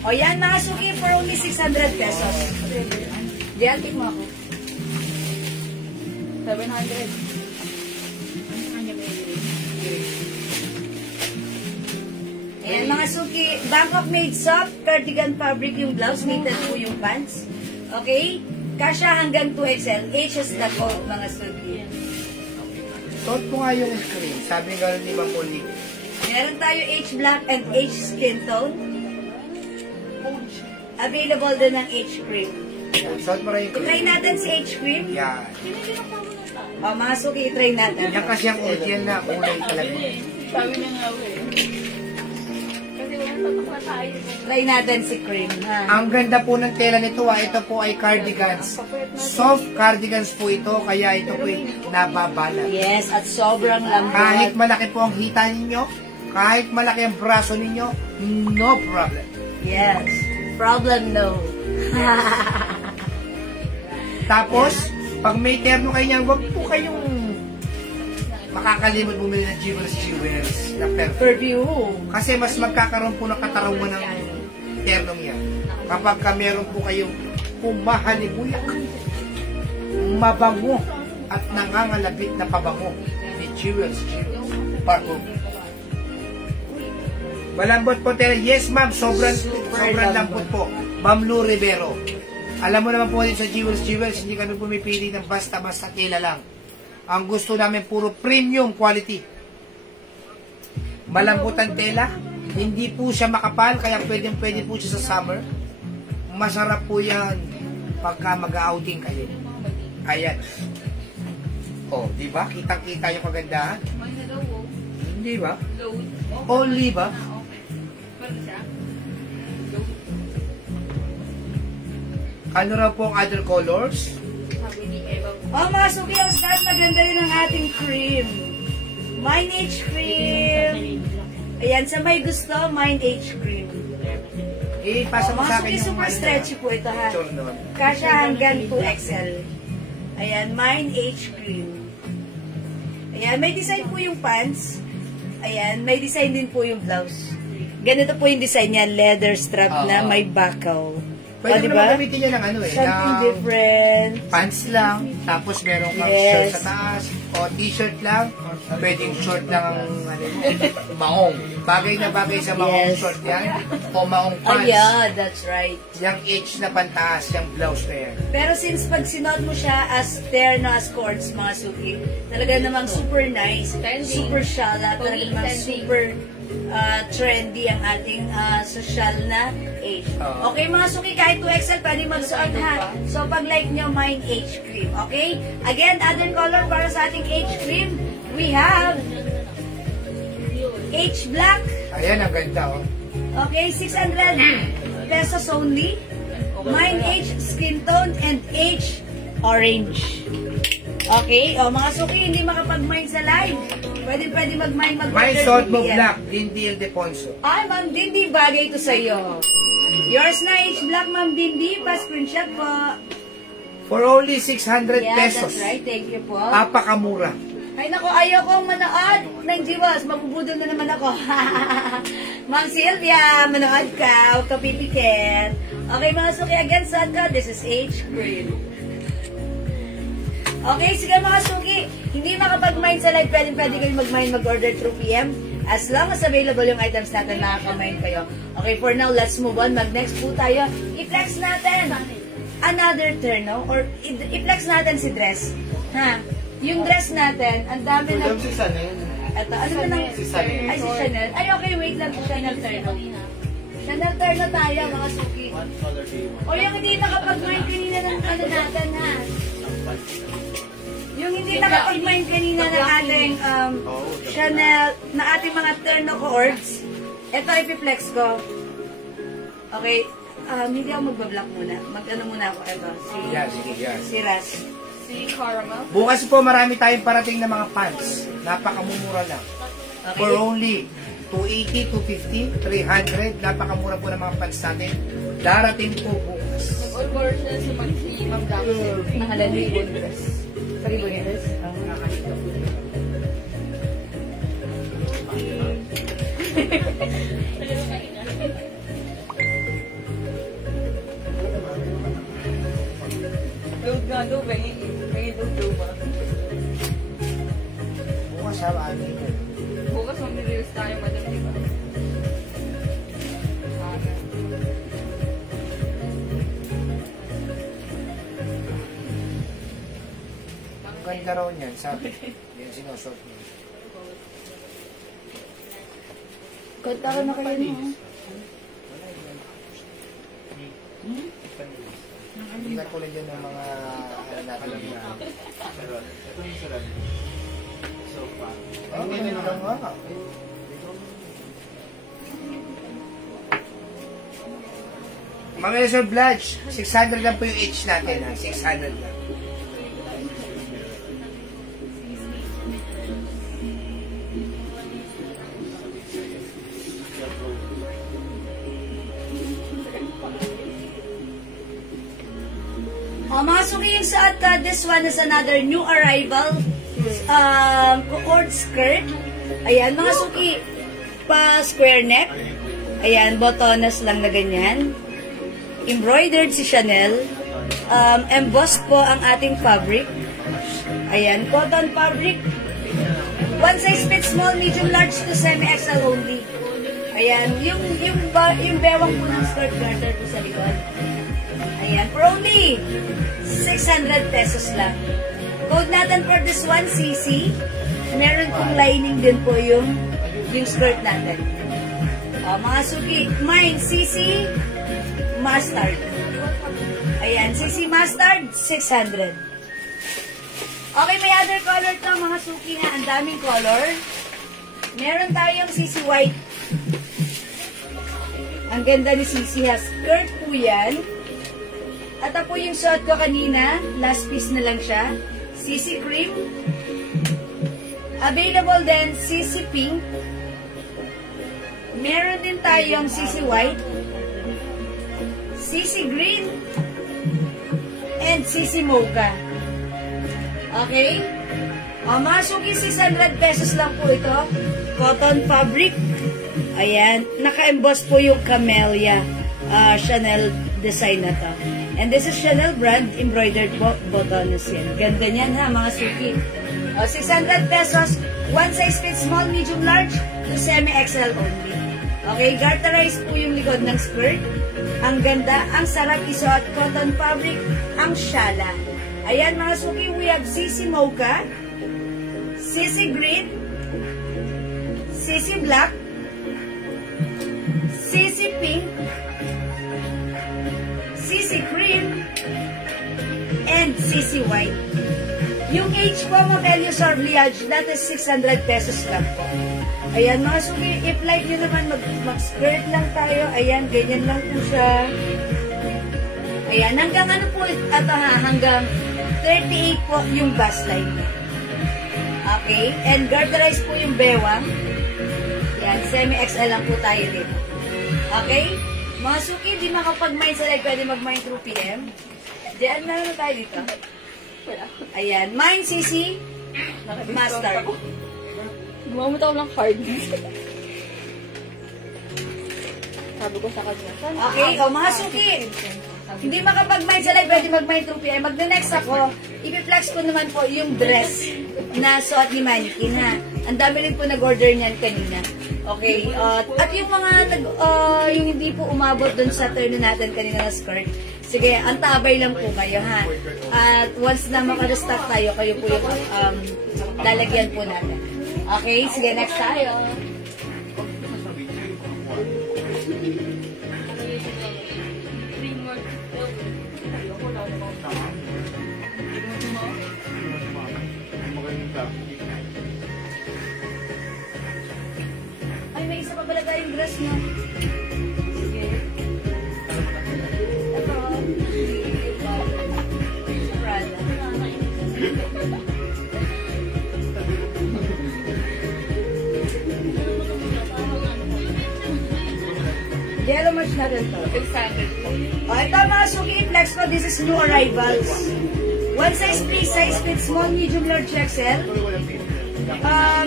O yan mga suki for only 600 pesos. Diantik mo ako. 700. Ayan mga suki, Bangkok made soft cardigan fabric yung blouse, knitted po yung pants. Okay? Kasha hanggang 2XL. H is the code mga suki. Suot ko nga yung screen. Sabi nga ni Ma'am Oli. Meron tayo H black and H skin tone. Available din ng H cream. Suot mo rin yung Try cream. natin si H cream. Yan. O mga suki, try natin. Yan kasi ang original na kulay talaga. Sabi niya nga eh. Kasi wala tatak na tayo. Try natin si cream. Ha? Ang ganda po ng tela nito ito po ay cardigans. Soft cardigans po ito, kaya ito po ay nababalat. Yes, at sobrang Kahit lambot. malaki po ang hita ninyo, kahit malaki ang braso ninyo, no problem. Yes. Problem no. Tapos, pag may terno kayo niyan, huwag po kayong makakalimot bumili ng Jewels na perfect. Perfume. Kasi mas magkakaroon po ng katarungan ng ternong yan. Kapag ka meron po kayong pumahalibuyak, mabango at nangangalabit na pabango ni Jewels Parfum. Malambot po tela. Yes ma'am, sobrang lambot po. Ma'am Lou Rivero. Alam mo naman po din sa Jewels, hindi kami pumipili ng basta-basta tela lang. Ang gusto namin puro premium quality. Malambot ang tela, hindi po siya makapal, kaya pwede po siya sa summer. Masarap po yan pagka mag-outing kayo. Ayan. Oh, di ba? Kitang-kita yung kagandahan. Hindi ba? Only ba? Ano raw po ang other colors? Oh, mga suki, ang start maganda rin ang ating cream. Mine H cream. Ayan, sa may gusto, Mine H cream. Ipasa mo Mga sa akin suki, yung super stretchy po ito ha. picture naman. Kasha hanggang 2XL. Ayan, Mine H cream. Ayan, may design po yung pants. Ayan, may design din po yung blouse. Ganito po yung design niya, leather strap na may bakaw. Pwede mo naman gamitin yan ng ano eh. Something ng different. Pants lang, tapos meron kang Yes. shirt sa taas, o t-shirt lang, pwedeng short lang ang ano, maong. Bagay na bagay sa maong Yes. short yan, o maong Oh pants. yeah, that's right. Yung H na pantaas, yung blouse na yan. Pero since pag sinuot mo siya as terno, as cords, mga suki, talaga namang super nice, super shala, talaga namang super trendy ang ating social na H. Oo. Okay mga suki, kahit 2XL, pwede magsuot ha. So pag like nyo, Mine H cream. Okay? Again, other color para sa ating H cream, we have H black. Ayan, ang ganda oh. Okay, 600 pesos only. Mine H skin tone and H orange. Okay, o mga suki, hindi makapag-mine sa live. Pwede mag-mine, May mag-order. suot mo PM. black, Lindy Ildefonso. Ay, Ma'am Dindi, bagay ito sa iyo. Yours na H black, Ma'am Dindi. Pa-screenshot po. For only 600 Yeah, pesos. that's right. Thank you po. Apakamura. Ay nako, ayaw kong manood ng Jewels. Mabubudol na naman ako. Ma'am Sylvia, manood ka. Huwag ka pipikit. Okay mga suki, again, sad ka. This is H cream. Okay, sige mga suki. Hindi makapag-mine sa live. Pwede kayo mag-mine, mag-order through PM. As long as available yung items natin, makaka-mine kayo. Okay, for now, let's move on. Mag-next po tayo. I-flex natin another terno or i-flex natin si dress. Ha? Yung dress natin, ang dami na... Si Sanel. Ito, ano ba nang... Si Chanel. Ay, si Chanel. Ay, okay, wait lang. Chanel terno. Chanel terno tayo, mga suki. What color do you want? O yung hindi nakapag-mine kanina ng ano natin, ha? Yung hindi nakapag-mind kanina ng ating Chanel, na ating mga terno chords. Ito, ipiplex ko. Okay, hindi ako magbablock muna. Mag-ano muna ako. Ito, si Ras. Si Caramel. Bukas po marami tayong parating na mga pants. Napakamumura lang. Okay. For only 280, 250, 300. Napakamura po ng mga pants natin. Darating po bukas. Nag-order siya sa si Ma'am Dapsit. Nangalan ribbon dress. Sa ribbon dress? Load nga daw, may load daw ba? Bukas ha, ano yun. Bukas mag-release tayo, madam, di ba? Ang ganda raw niyan, sabi. Yan sinusot niya. Kanta ka na kayo mo. Hindi ka tulad yun ng mga natin na. Ito yung sarap. Sofa. Ang ganyan lang nga. Mga Sir Blanche, 600 lang po yung H natin ha. 600 lang. Mga suki yung sa at this one is another new arrival cord skirt. Ayan, mga suki, pa square neck. Ayan, botones lang na ganyan. Embroidered si Chanel. Embossed po ang ating fabric. Ayan, cotton fabric. One size fits small, medium, large to semi-XL only. Ayan, yung bewang po ng skirt garter po sa likod. Ayan, for only 600 pesos lang. Code natin for this one, CC. Meron pong lining din po yung skirt natin. Mga suki, mine, CC Mustard. Ayan, CC Mustard, 600. Okay, may other color to, mga suki na. Ang daming color. Meron tayong CC White. Ang ganda ni CC ha. Skirt po yan. At po yung suot ko kanina, last piece na lang siya. CC Cream. Available din, CC Pink. Meron din tayong CC White, CC Green, and CC Mocha. Okay? Mga suki, 600 pesos lang po ito. Cotton fabric. Ayan. Naka-emboss po yung Camellia Chanel design na to. And this is Chanel brand, embroidered buttons yan. Ganda niyan ha, mga suki. 600 pesos, one size fits small, medium, large, to semi-XL only. Okay, garterized po yung likod ng skirt. Ang ganda, ang sarap isuot, cotton fabric, ang shala. Ayan mga suki, we have CC Mocha, CC Green, CC Black, CC Pink, CC Cream, and CC White. Yung H po, Modelio Sorbliage, that is 600 pesos lang po. Ayan, mga suki, if like nyo naman, mag-skirt lang tayo. Ayan, ganyan lang po siya. Ayan, hanggang ano po, hanggang 38 po yung bust line. Okay, and garterized po yung bewang. Ayan, semi-XL lang po tayo dito. Okay, mga suki, di makapag-mine sa live, pwede mag-mine through PM. Diyan, meron na tayo dito. Ayan, mine CC Mustard. Gumamit ako ng card. Sabi ko sa kanya. Okay, mga suki. Hindi makapag-mine sa live, pwede mag-mine through PM. Mag-next ako, ipiplex ko naman po yung dress na suot ni Mannequin ha. Ang dami rin po nag-order niyan kanina. Okay, at yung mga yung hindi po umabot dun sa turn natin kanina na skirt, sige, antabay lang po kayo ha. At once na makarestock tayo, kayo po yung lalagyan po natin. Okay, sige, next tayo. dress mo. Sige. Ito. Prada. Yellow merch na rin to. 600 po. O, ito mga suki, flex ko. This is new arrivals. One size, free size, fit small, medium, large, XL.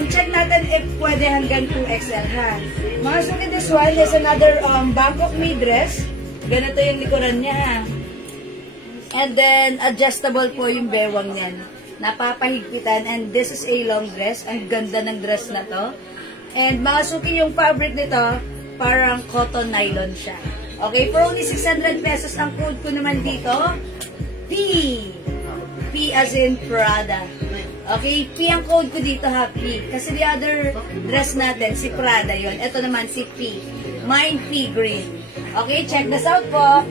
Check natin if pwede hanggang 2XL, ha? Mga suki, this one is another Bangkok made dress. Ganito yung likuran niya, ha? And then, adjustable po yung bewang niyan. Napapahigpitan. And this is a long dress. Ang ganda ng dress na to. And mga suki, yung fabric nito, parang cotton nylon siya. Okay, for only 600 pesos ang code ko naman dito. P. P as in Prada. Okay, P ang code ko dito, ha, P. Kasi the other dress natin, si Prada yon. Ito naman si P. Mine P green. Okay, check this out po.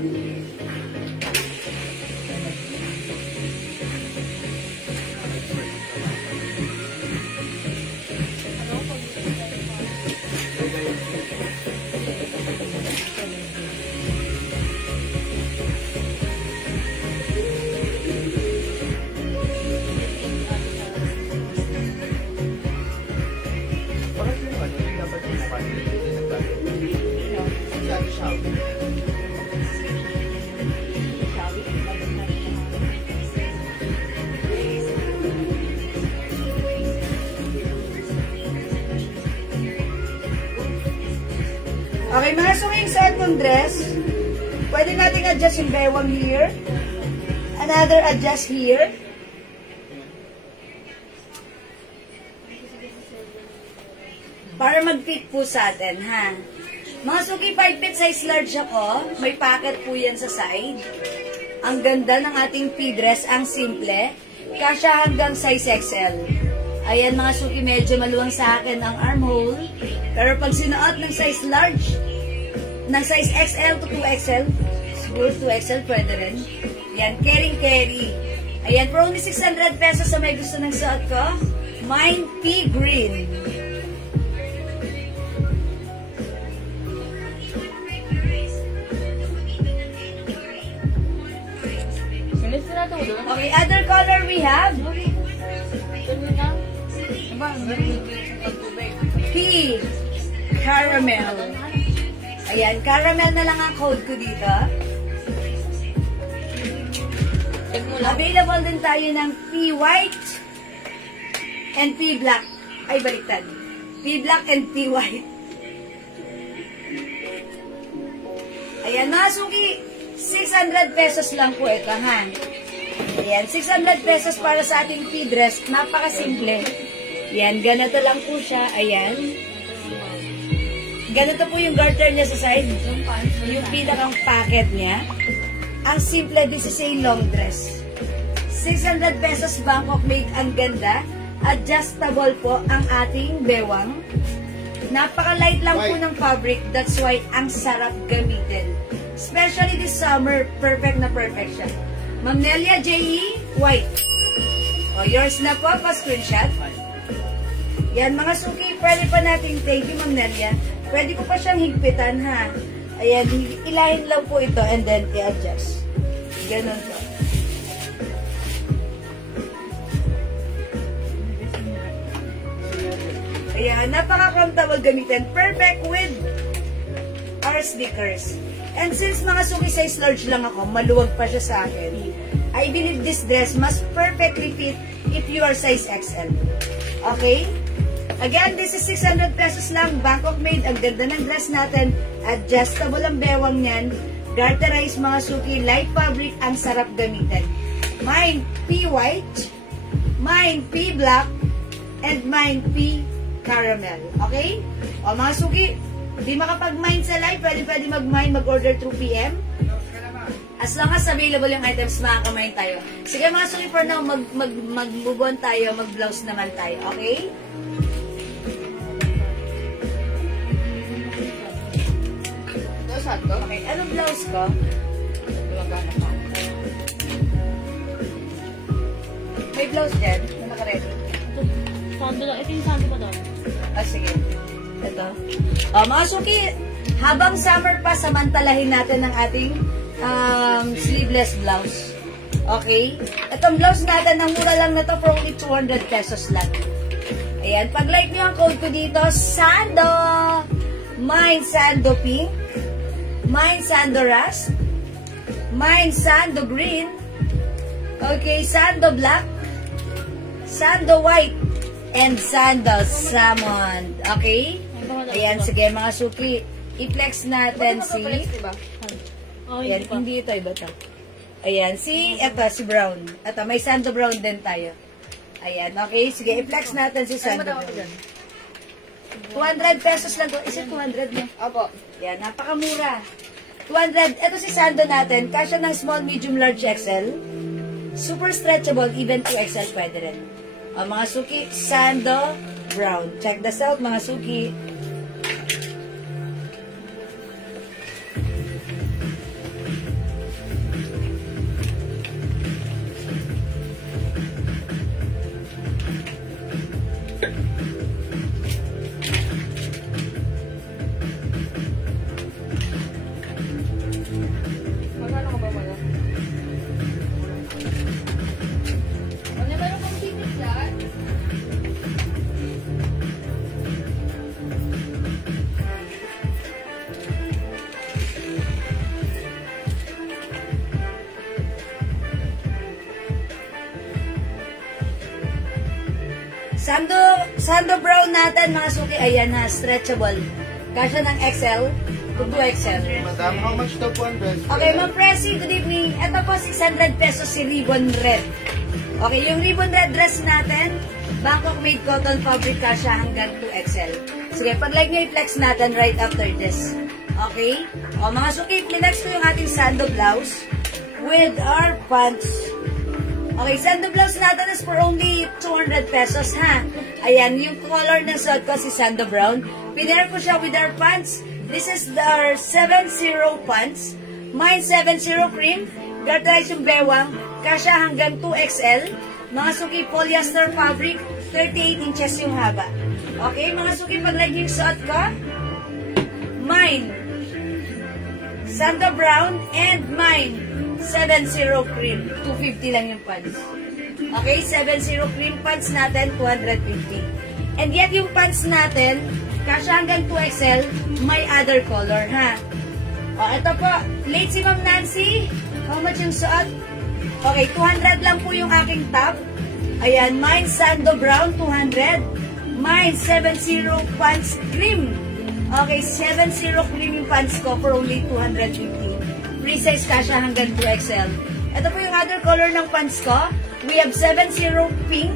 Okay, mga suking second dress, pwede natin adjust yung bewang here. Another adjust here. Para mag-fit po sa atin, ha? Mga suki, 5 feet size large ako. May pocket po yan sa side. Ang ganda ng ating P-dress, ang simple. Kasya hanggang size XL. Ayan mga suki, medyo maluwang sa akin ang armhole. Pero pag sinuot ng size large, ng size XL to 2XL, siguro 2XL pwede rin. Yan, carry. Ayan, for only 600 pesos sa may gusto ng suot ko. Mine P green. Okay, other color we have P caramel. Ayan, caramel na lang ang code ko dito. Available din tayo ng P white and P black. Ay, baliktad. P black and P white. Ayan, mga suki, 600 pesos lang po ito, ha? Ayan, 600 pesos para sa ating P-dress. Napakasimple. Ayan, ganito lang po siya. Ayan. Ganito po yung garter niya sa side. Yung pinakang pocket niya. Ang simple, this is a long dress. 600 pesos Bangkok made. Ang ganda. Adjustable po ang ating bewang. Napaka-light lang po ng fabric. That's why ang sarap gamitin. Especially this summer, perfect na perfect siya. Ma'am Nelia J.E. White. O, yours na po, pa-screenshot. Yan, mga suki, pwede pa natin, thank you, Ma'am Nelia. Pwede ko pa siyang higpitan, ha? Ayan, ilahin lang po ito and then i-adjust. Ganon po. Ayan, napaka-comfortable gamitin. Perfect with our sneakers. And since mga suki size large lang ako, maluwag pa siya sa akin, I believe this dress must perfectly fit if you are size XL. Okay? Again, this is 600 pesos lang. Bangkok made. Ang ganda ng dress natin. Adjustable ang bewang niyan. Garterized mga suki. Light fabric. Ang sarap gamitin. Mine P white. Mine P black. And mine P caramel. Okay? O mga suki, di makapag-mine sa live, pwede mag-mine, mag-order through PM. As long as available yung items, makaka-mine tayo. Sige mga suki, for now, mag-move on tayo, mag-blouse naman tayo. Okay? Okay, anong blouse ko? May blouse dyan, na naka-ready. Sando lang. Ito yung sando pa doon. Ah, sige. Ito. Mga suki, habang summer pa, samantalahin natin ang ating sleeveless blouse. Okay? Itong blouse natin, ang mura lang na to for only 200 pesos lang. Ayan. Pag-like nyo ang code ko dito, Sando! Mine Sando Pink. Mine Sando Rust. Mine Sando Green. Okay, Sando Black. Sando White. And Sando Salmon. Okay? Ayan, sige mga suki. I-flex natin si... Ayan, hindi ito, iba ito. Ayan, si brown. Ito, may Sando Brown din tayo. Ayan, okay. Sige, i-flex natin si Sando Brown. 200 pesos lang. Is it 200 na? Opo. Ayan, napakamura. 200. Ito si Sando natin. Kasya ng small, medium, large, XL. Super stretchable, even 2XL pwede rin. Mga suki, Sando Brown. Check this out, mga suki. Magkano ka ba mga? Ano ba yung pang-ticket yan? Sando Brown natin, mga suki. Ayan na, stretchable. Kasya ng XL to 2XL. Madam, how much daw po ang dress? Okay, Ma'am Presi, good evening. Ito po, 600 pesos si Ribbon Red. Okay, yung Ribbon Red dress natin, Bangkok made cotton fabric kasya hanggang 2XL. Sige, pag-like nyo, i-flex natin right after this. Okay? O, mga suki, next ko yung ating Sando blouse with our pants. Okay, Sando blouse natin is for only 200 pesos, ha? Ayan, yung color na suot ko si Sando Brown. Pinare ko siya with our pants. This is our 7-0 pants. Mine 7-0 cream. Garterize yung bewang. Kasya hanggang 2XL. Mga suki, polyester fabric. 38 inches yung haba. Okay, mga suki, pag-like yung suot ko. Mine Sando Brown and mine 7-0 cream. 250 lang yung pants. Okay, 7-0 cream pants natin, 250. And yet yung pants natin, kasya hanggang 2XL, may other color, ha? O, ito po, late si Ma'am Nancy. How much yung suot? Okay, 200 lang po yung aking top. Ayan, mine Sando Brown, 200. Mine 7-0 pants cream. Okay, 7-0 cream yung pants ko for only 250. Free size kasya hanggang 2XL. Ito po yung other color ng pants ko. We have 7-0 pink.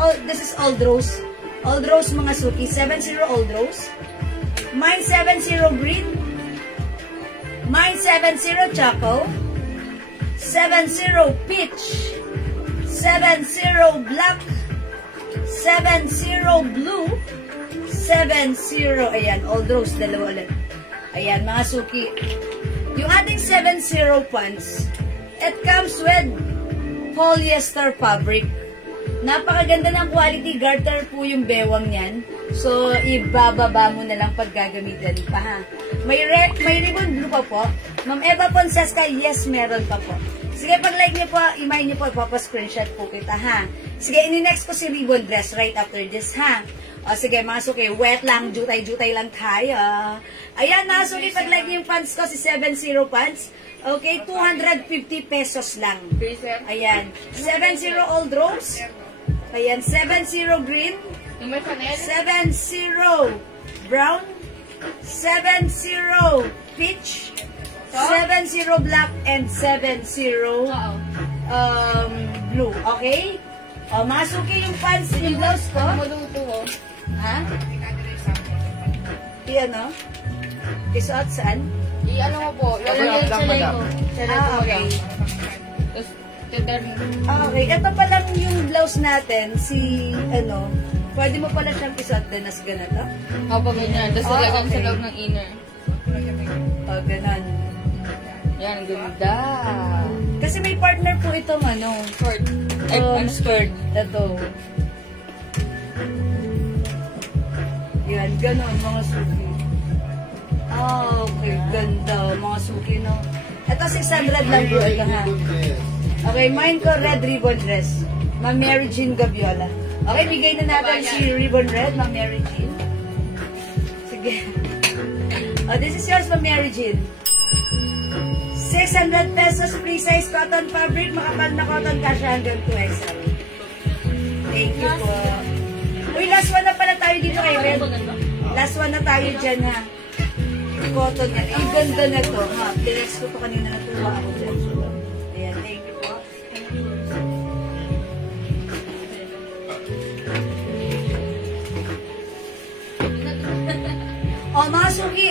Oh, this is old rose. Old rose mga suki. 7-0 old rose. Mine 7-0 green. Mine 7-0 choco. 7-0 peach. 7-0 black. 7-0 blue. 7-0. Ayan, old rose. Dalawa ulit. Ayan, mga suki. Yung ating 7-0 pants, it comes with polyester fabric. Napakaganda ng quality. Garter po yung bewang niyan. So, ibababa mo na lang pag gagamitan pa, ha. May ribbon blue pa po. Ma'am Eva Ponsesca, yes, meron pa po. Sige, pag-like niyo po, imay niyo po, ipapa-screenshot po kita, ha. Sige, ini-next ko si ribbon dress right after this, ha. O, sige, mga suki, wet lang, jutay-jutay lang tayo. Ayan, mga suki, pag-like niyo yung pants ko, si 7-0 pants. Okay, 250 pesos lang. Ayan, 7-0 old rose. Ayan, 7-0 green. 7-0 brown. 7-0 peach. 7-0 black and 7-0 blue. Okay? O, masuki yung pants, yung blouse ko. Ha? Iyan, no? Isuot saan? I-ano mo po, lalagyan sa leg ko. Okay. Tapos, tetarin. Okay, ito pa lang yung blouse natin, si, pwede mo pala siyang isuot din as ganito? Opo, ganyan. Tapos lalagyan sa loob ng inner. O, ganon. Yan, ganda. Kasi may partner po itong, Short. Ay, skirt. Ito. Yan. ganon, mga suki. Oh, okay, ganda, mga suki, no? Ito, 600 lang po, ito ha. Okay, mine ko, red ribbon dress. Ma'am Mary Jean Gaviola. Okay, bigay na natin si ribbon red, Ma'am Mary Jean. Sige. Oh, this is yours, Ma'am Mary Jean. 600 pesos, free size cotton fabric, makapal na cotton kasha hanggang 2XL. Thank you po. Uy, last one na pala tayo dito kay Red. Last one na tayo dyan, ha. Cotton yan. Ang ganda na to, ha. Dinex ko to kanina, natuwa ako dyan. Ayan, thank you po. Oh, mga suki.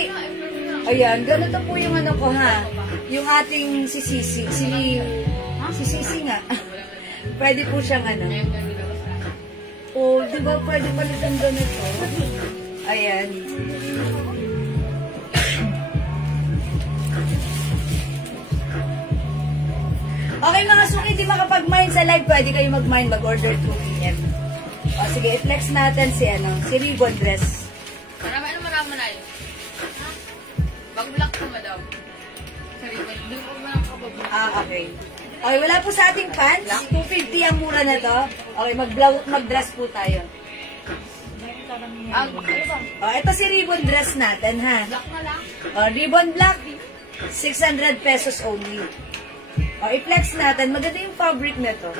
Ayan, ganito po yung ano ko, ha. Yung ating si Sisi. Si Sisi nga. Pwede po siyang ano. Oh, di ba pwede palitan ganito? Ayan. Okay mga suki, di makapag-mine sa live, pwede kayo mag-mine, mag-order 2 PM. O sige, i-flex natin si ano, si ribbon dress. Marami na yun. Bag-block ko, madam. Sa ribbon. Doon ko na kapag-block. Okay. Okay, wala po sa ating pants. 250 ang mura na to. Okay, mag-dress po tayo. Ano ba? Oh, ito si ribbon dress natin, ha. Block na lang. Oh, ribbon black, 600 pesos only. Oh, i-flex natin. Maganda yung fabric na to.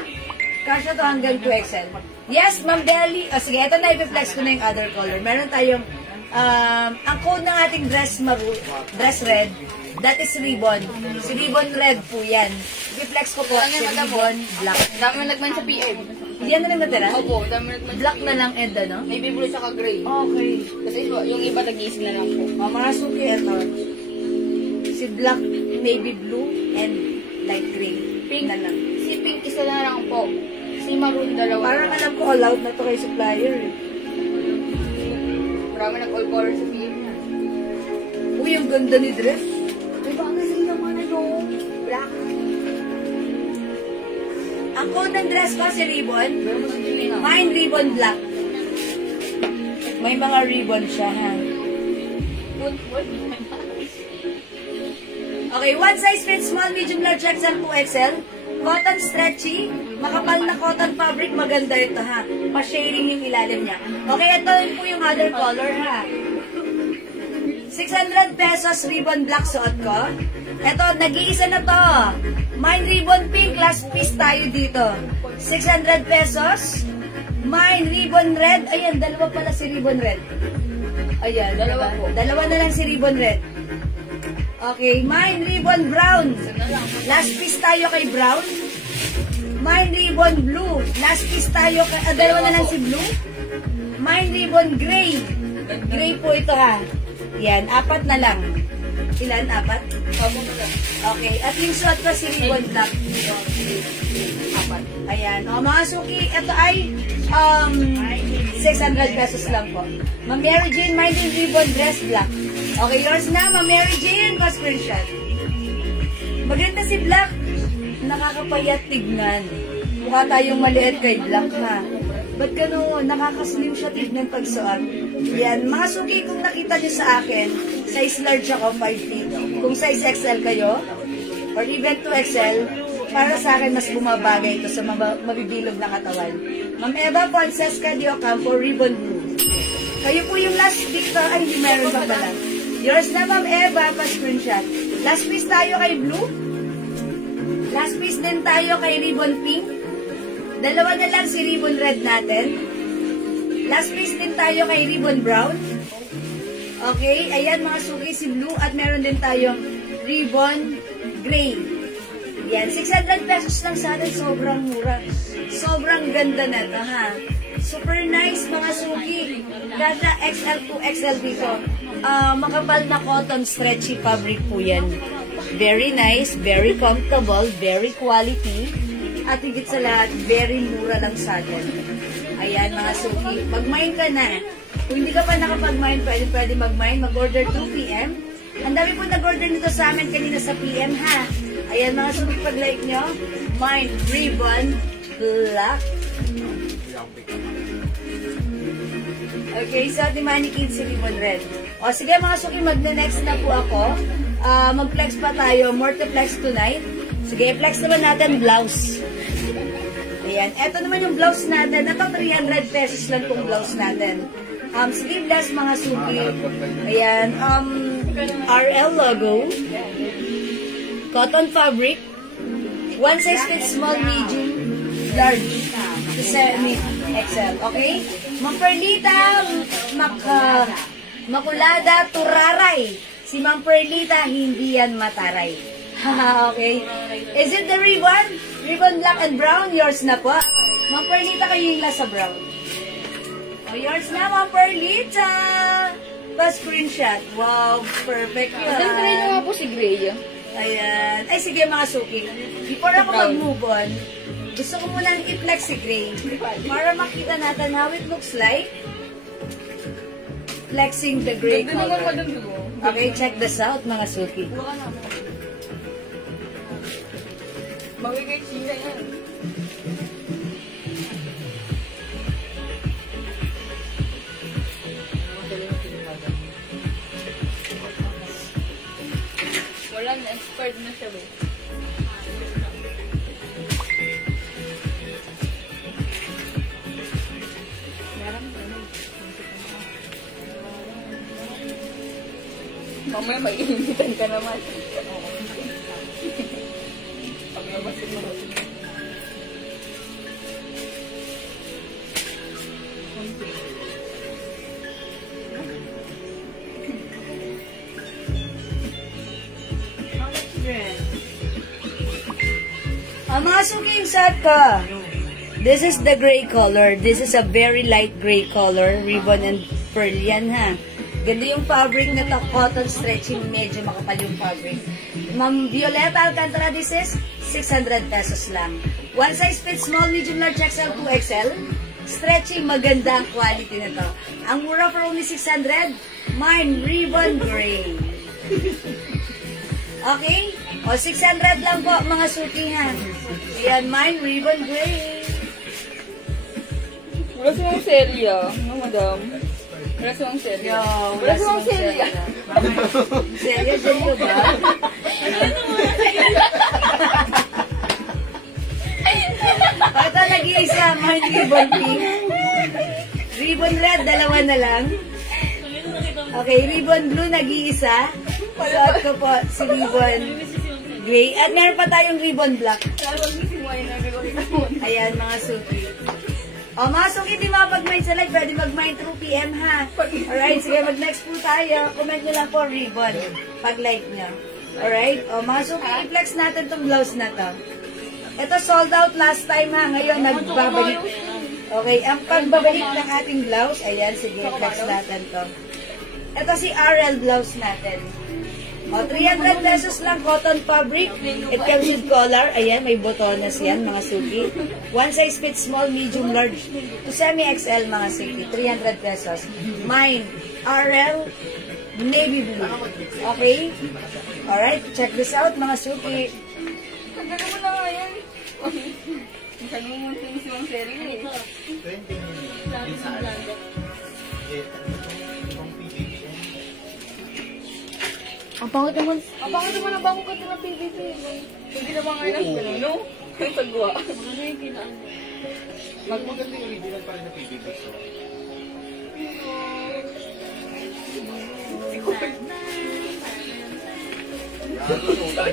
Kasya to hanggang 2XL. Yes, Ma'am Deli. Oh, sige, ito na i-flex ko na yung other color. Meron tayong, ang code ng ating dress red, that is ribbon. Si ribbon red po yan. I-flex ko po si ribbon black. Dami na nagman sa PM. Yan na lang natira? Opo, dami na nagman. Black na lang and ano? Maybe blue tsaka gray. Okay. Kasi yung iba nag-iisip na lang po. Oh, mga suki, ito. Si black, navy blue, and light gray. Pink na lang. Si pink isa na lang po. Si maroon dalawa. Parang alam ko all out na to kay supplier. Marami nag-all color sa PM na. Uy, ang ganda ni dress. Ay, baka kasi naman na yung black. Ang code ng dress ko si ribbon. Mine ribbon black. May mga ribbon siya, ha? Okay, one size fits small, medium, large, XL, 2XL. Cotton stretchy. Makapal na cotton fabric. Maganda ito, ha? Pa-shading yung ilalim niya. Okay, ito po yung other color, ha? 600 pesos ribbon black suot ko. Ito, nag-iisa na to. Mine ribbon pink, last piece tayo dito. 600 pesos. Mine ribbon red. Ayan, dalawa pala si ribbon red. Ayan, dalawa po. Dalawa na lang si ribbon red. Okay, mine ribbon brown. Last piece tayo kay brown. Mine ribbon blue. Last piece tayo kay... dalawa na lang si blue. Mine ribbon gray. Gray po ito, ha. Yan, 4 na lang. Ilan? 4? Okay, at yung suot ko si ribbon black. 4. Ayan. O, mga suki, ito ay 600 pesos lang po. Ma'am Mary Jean, mine yung ribbon dress black. Okay, yours na, Ma'am Mary Jean. Pa-screenshot. Maganda si black. Nakakapayat tignan. Mukha tayong maliit kay black, ha. Ba't gano'n? Nakakaslim siya tignan pagsuot. Yan. Mga suki, kung nakita niyo sa akin, size large ako, 5 feet. Kung size XL kayo, or even 2XL, para sa akin, mas bumabagay ito sa mabibilog na katawan. Ma'am Eva Francesca Diocampo, ribbon blue. Kayo po yung last dito. Ay, hindi meron pa pala. Yours na, Ma'am Eva, pa-screenshot. Last piece tayo kay blue. Last piece din tayo kay ribbon pink. Dalawa na lang si ribbon red natin. Last piece din tayo kay ribbon brown. Okay, ayan mga suki, si blue at meron din tayong ribbon gray. Yan, 600 pesos lang sa atin, sobrang mura. Sobrang ganda na ito, ha. Super nice mga suki. Ganda XL to XL dito. Makapal na cotton stretchy fabric po yan. Very nice, very comfortable, very quality. At higit sa lahat, very mura lang sa atin. Ayan mga suki, mag-mine ka na. Kung hindi ka pa nakapag-mine, pwede mag-mine, mag-order 2 PM. Ang dami po nag-order nito sa amin kanina sa PM, ha. Ayan mga suki, pag-like nyo, mine ribbon black. Okay, so the mannequin si Ribbon Red. O sige mga suki, magna-next na po ako. Mag-flex pa tayo, more to flex tonight. Sige, flex naman natin blouse. Ayan, eto naman yung blouse natin. Ito 300 pesos lang pong blouse natin. Sleeveless mga suki. Ayan, RL logo. Cotton fabric. One size fits small, medium, large. Semi XL, okay? Ma'am Perlita, Makulada, Turaray. Si Ma'am Perlita, hindi yan mataray. Okay? Is it the ribbon? Ribbon black and brown? Yours na po. Ma'am Perlita, kayo yung nasa brown. Oh, yours na, Ma'am Perlita. Pa-screenshot. Wow, perfect yun. Try nyo nga po si Gray. Ayan. Ay, sige mga suki. Before ako mag-move on, gusto ko muna i-flex si Gray para makita natin how it looks like flexing the gray color. Okay, check this out mga suki. Magigay sila yan. Wala na, expired na siya ba? Mamaya mag-iinitan ka naman. Paglabasin mo. Mga suking set ka. This is the gray color. This is a very light gray color. Ribbon and pearl yan ha. Ganda yung fabric na to, cotton stretching, medyo makapal yung fabric. Ma'am Violeta Alcantara, this is 600 pesos lang. One size fits small, medium, large, XL, 2XL. Stretchy, maganda ang quality na to. Ang mura for only 600, mine, ribbon gray. Okay? O, 600 lang po, mga suki ha. Ayan, mine, ribbon gray. Wala sa mga serya, madam. Wala sa mga serya. Wala sa mga serya. Serya, serya ba? Ito, nag-iisa, mine, ribbon pink. Ribbon red, dalawa na lang. Okay, ribbon blue, nag-iisa. Suot ko po si ribbon gray. At meron pa tayong ribbon black. Ayan, mga suki. O, mga suki, di mapag-mind sa live. Pwede mag-mind through PM, ha? Alright, sige, mag-next po tayo. Comment nyo lang po, ribbon. Pag-like nyo. Alright? O, mga suki, i-flex natin tong blouse na to. Ito, sold out last time, ha? Ngayon, nagbabalik. Okay, ang pagbabalik ng ating blouse, ayan, sige, flex natin to. Ito si RL blouse natin. O, 300 pesos lang, cotton fabric. It comes with collar. Ayan, may botones yan, mga suki. One size fits small, medium, large, to semi-XL, mga suki. 300 pesos. Mine, RL, navy blue. Okay? Alright, check this out, mga suki. Hanggang mo na nga yan. Masyado mo muna yung isang serya eh. Ang pangit naman ang bango ka ng PVC. Hindi naman nga lang gano'n, no? Ang paggawa. Magmaganda yung original pa rin na PBB. Ano ba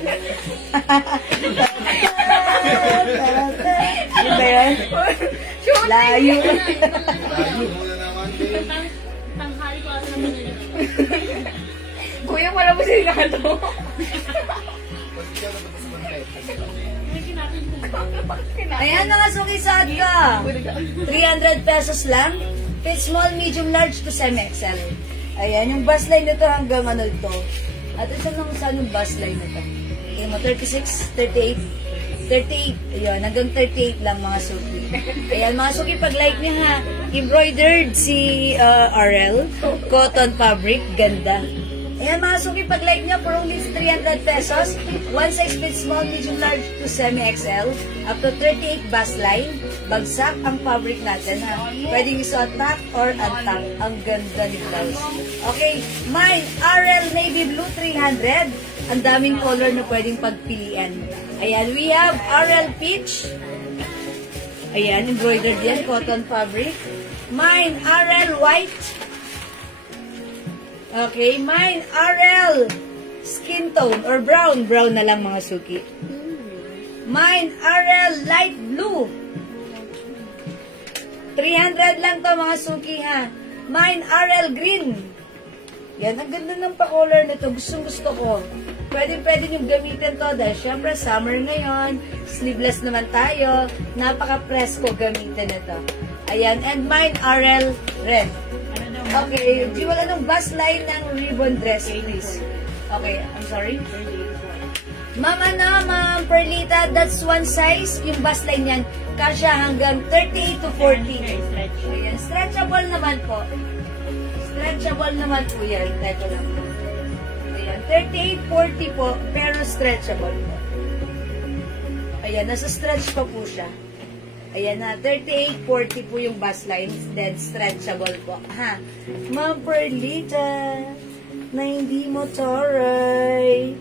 yan? Layo. Layo muna naman din. Tanghali ko ata naman yun. Kuya, wala mo sinado. Ayan na nga, suki-sad ka. 300 pesos lang. Fit small, medium, large to semi-XL. Ayan, yung bus line nito hanggang ano ito. At ito naman saan yung bus line nito. Ayan mo, 36, 38. 38. Ayan, hanggang 38 lang mga suki. Ayan, mga suki, pag-like niya ha. Embroidered si RL. Cotton fabric, ganda. Ayan, mga suki, pag-like niya for only 300 pesos. One size fits small, medium, large to semi-XL. Up to 38 bus line. Bagsak ang fabric natin, ha? Pwedeng isuot tack or untack. Ang ganda ni blouse. Okay, mine, RL Navy Blue 300. Ang daming color na pwedeng pagpilian. Ayan, we have RL Peach. Ayan, embroidered yan, cotton fabric. Mine, RL White. Okay, mine, RL Skin Tone or brown. Brown na lang mga suki. Mine, RL Light Blue. 300 lang to mga suki, ha. Mine, RL Green. Yan, ang ganda ng pa-color nito. Gusto ko. Pwede nyo gamitin to dahil syempre summer ngayon. Sleeveless naman tayo. Napaka-presko gamitin ito. Ayan, and mine, RL Red. Okay, Jewel, anong bust line ng ribbon dress, please? Okay, I'm sorry. Ma'am Perlita, that's one size. Yung bust line yan, kasya hanggang 38 to 40. Ayan, stretchable naman po. Stretchable naman po yan. Teko lang. Ayan, 38-40 po, pero stretchable po. Ayan, nasa stretch pa po siya. Ayan na, 38-40 po yung bust lines, then stretchable po. Ha? Ma'am Perlita, na hindi mo taray.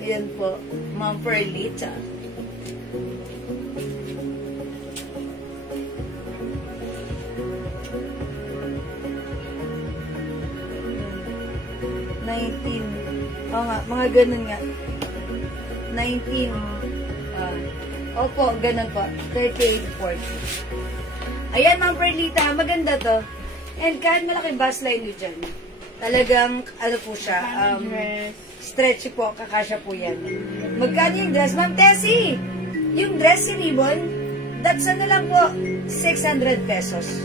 Ayan po, Ma'am Perlita. Oo nga, mga ganun nga. 19. Opo, ganun po. 38-40. Ayan, Ma'am Perlita, maganda to. And kahit malaki bust line nyo dyan, talagang, ano po siya, stretchy po, kakasya po yan. Magkano yung dress? Ma'am Tessie, yung dress si ribbon, that's ano lang po, 600 pesos.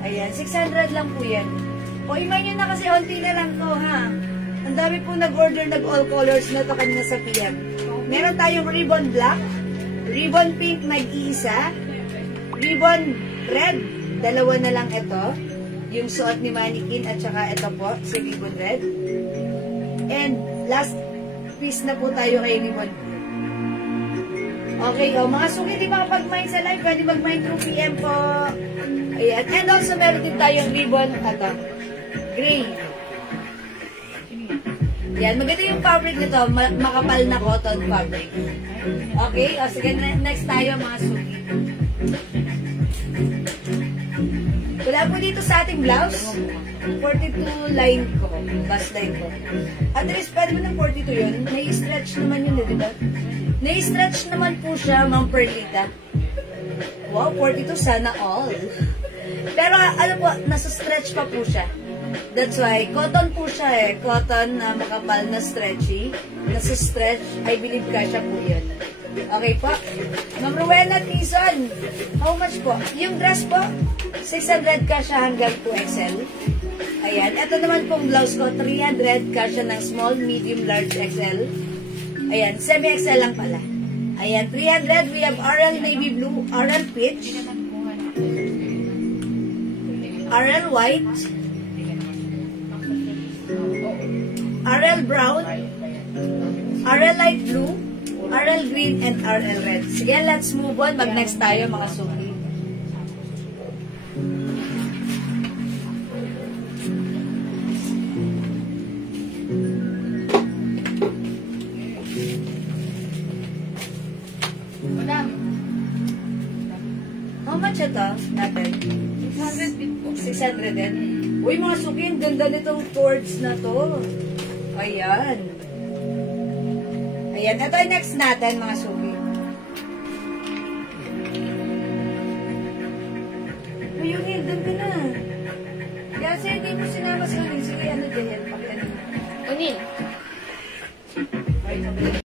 Ayan, 600 lang po yan. O, imay nyo na kasi onti na lang to, ha? Ang dami po nag-order, nag-all colors na to kanina sa PM. Meron tayong ribbon black, ribbon pink nag-iisa, ribbon red, dalawa na lang ito. Yung suot ni Mannequin at saka ito po, si ribbon red. And last piece na po tayo kay ribbon blue. Okay, mga suki, di makapag-mine sa live, pwede mag-mine through PM po. Ayan. And also meron din tayong ribbon, gray. Yan, maganda yung fabric nito, makapal na cotton fabric. Okay, o sige, next tayo mga suki. Wala po dito sa ating blouse, 42 line ko, bust line ko. At least, pwede mo ng 42 yun, nai-stretch naman yun, di ba? Nai-stretch naman po siya, Ma'am Perlita. Wow, 42, sana all. Pero, ano po, nasa stretch pa po siya. That's why, cotton po siya eh. Cotton na makapal na stretchy. Nasa stretch, I believe kasya po yun. Okay po. Ma'am Rowena Tison, how much po? Yung dress po, 600 kasya hanggang 2XL. Ayan. Ito naman pong blouse ko, 300 kasya ng small, medium, large XL. Ayan. Semi-XL lang pala. Ayan. 300, we have RL Navy Blue, RL Peach, RL White, RL Brown, RL Light Blue, RL Green, and RL Red. Sige, let's move on. Mag-next tayo, mga suki. How much ito natin? 600 din. Uy, mga suki, ang ganda nitong cords na to. Ayan. Ayan. Ito yung next natin, mga suki. Uy, yung heel, doon ka na. Kaya sa'yo, hindi mo sinama sa unin. Sige, ano dyan yan? Pagkanin. Unin.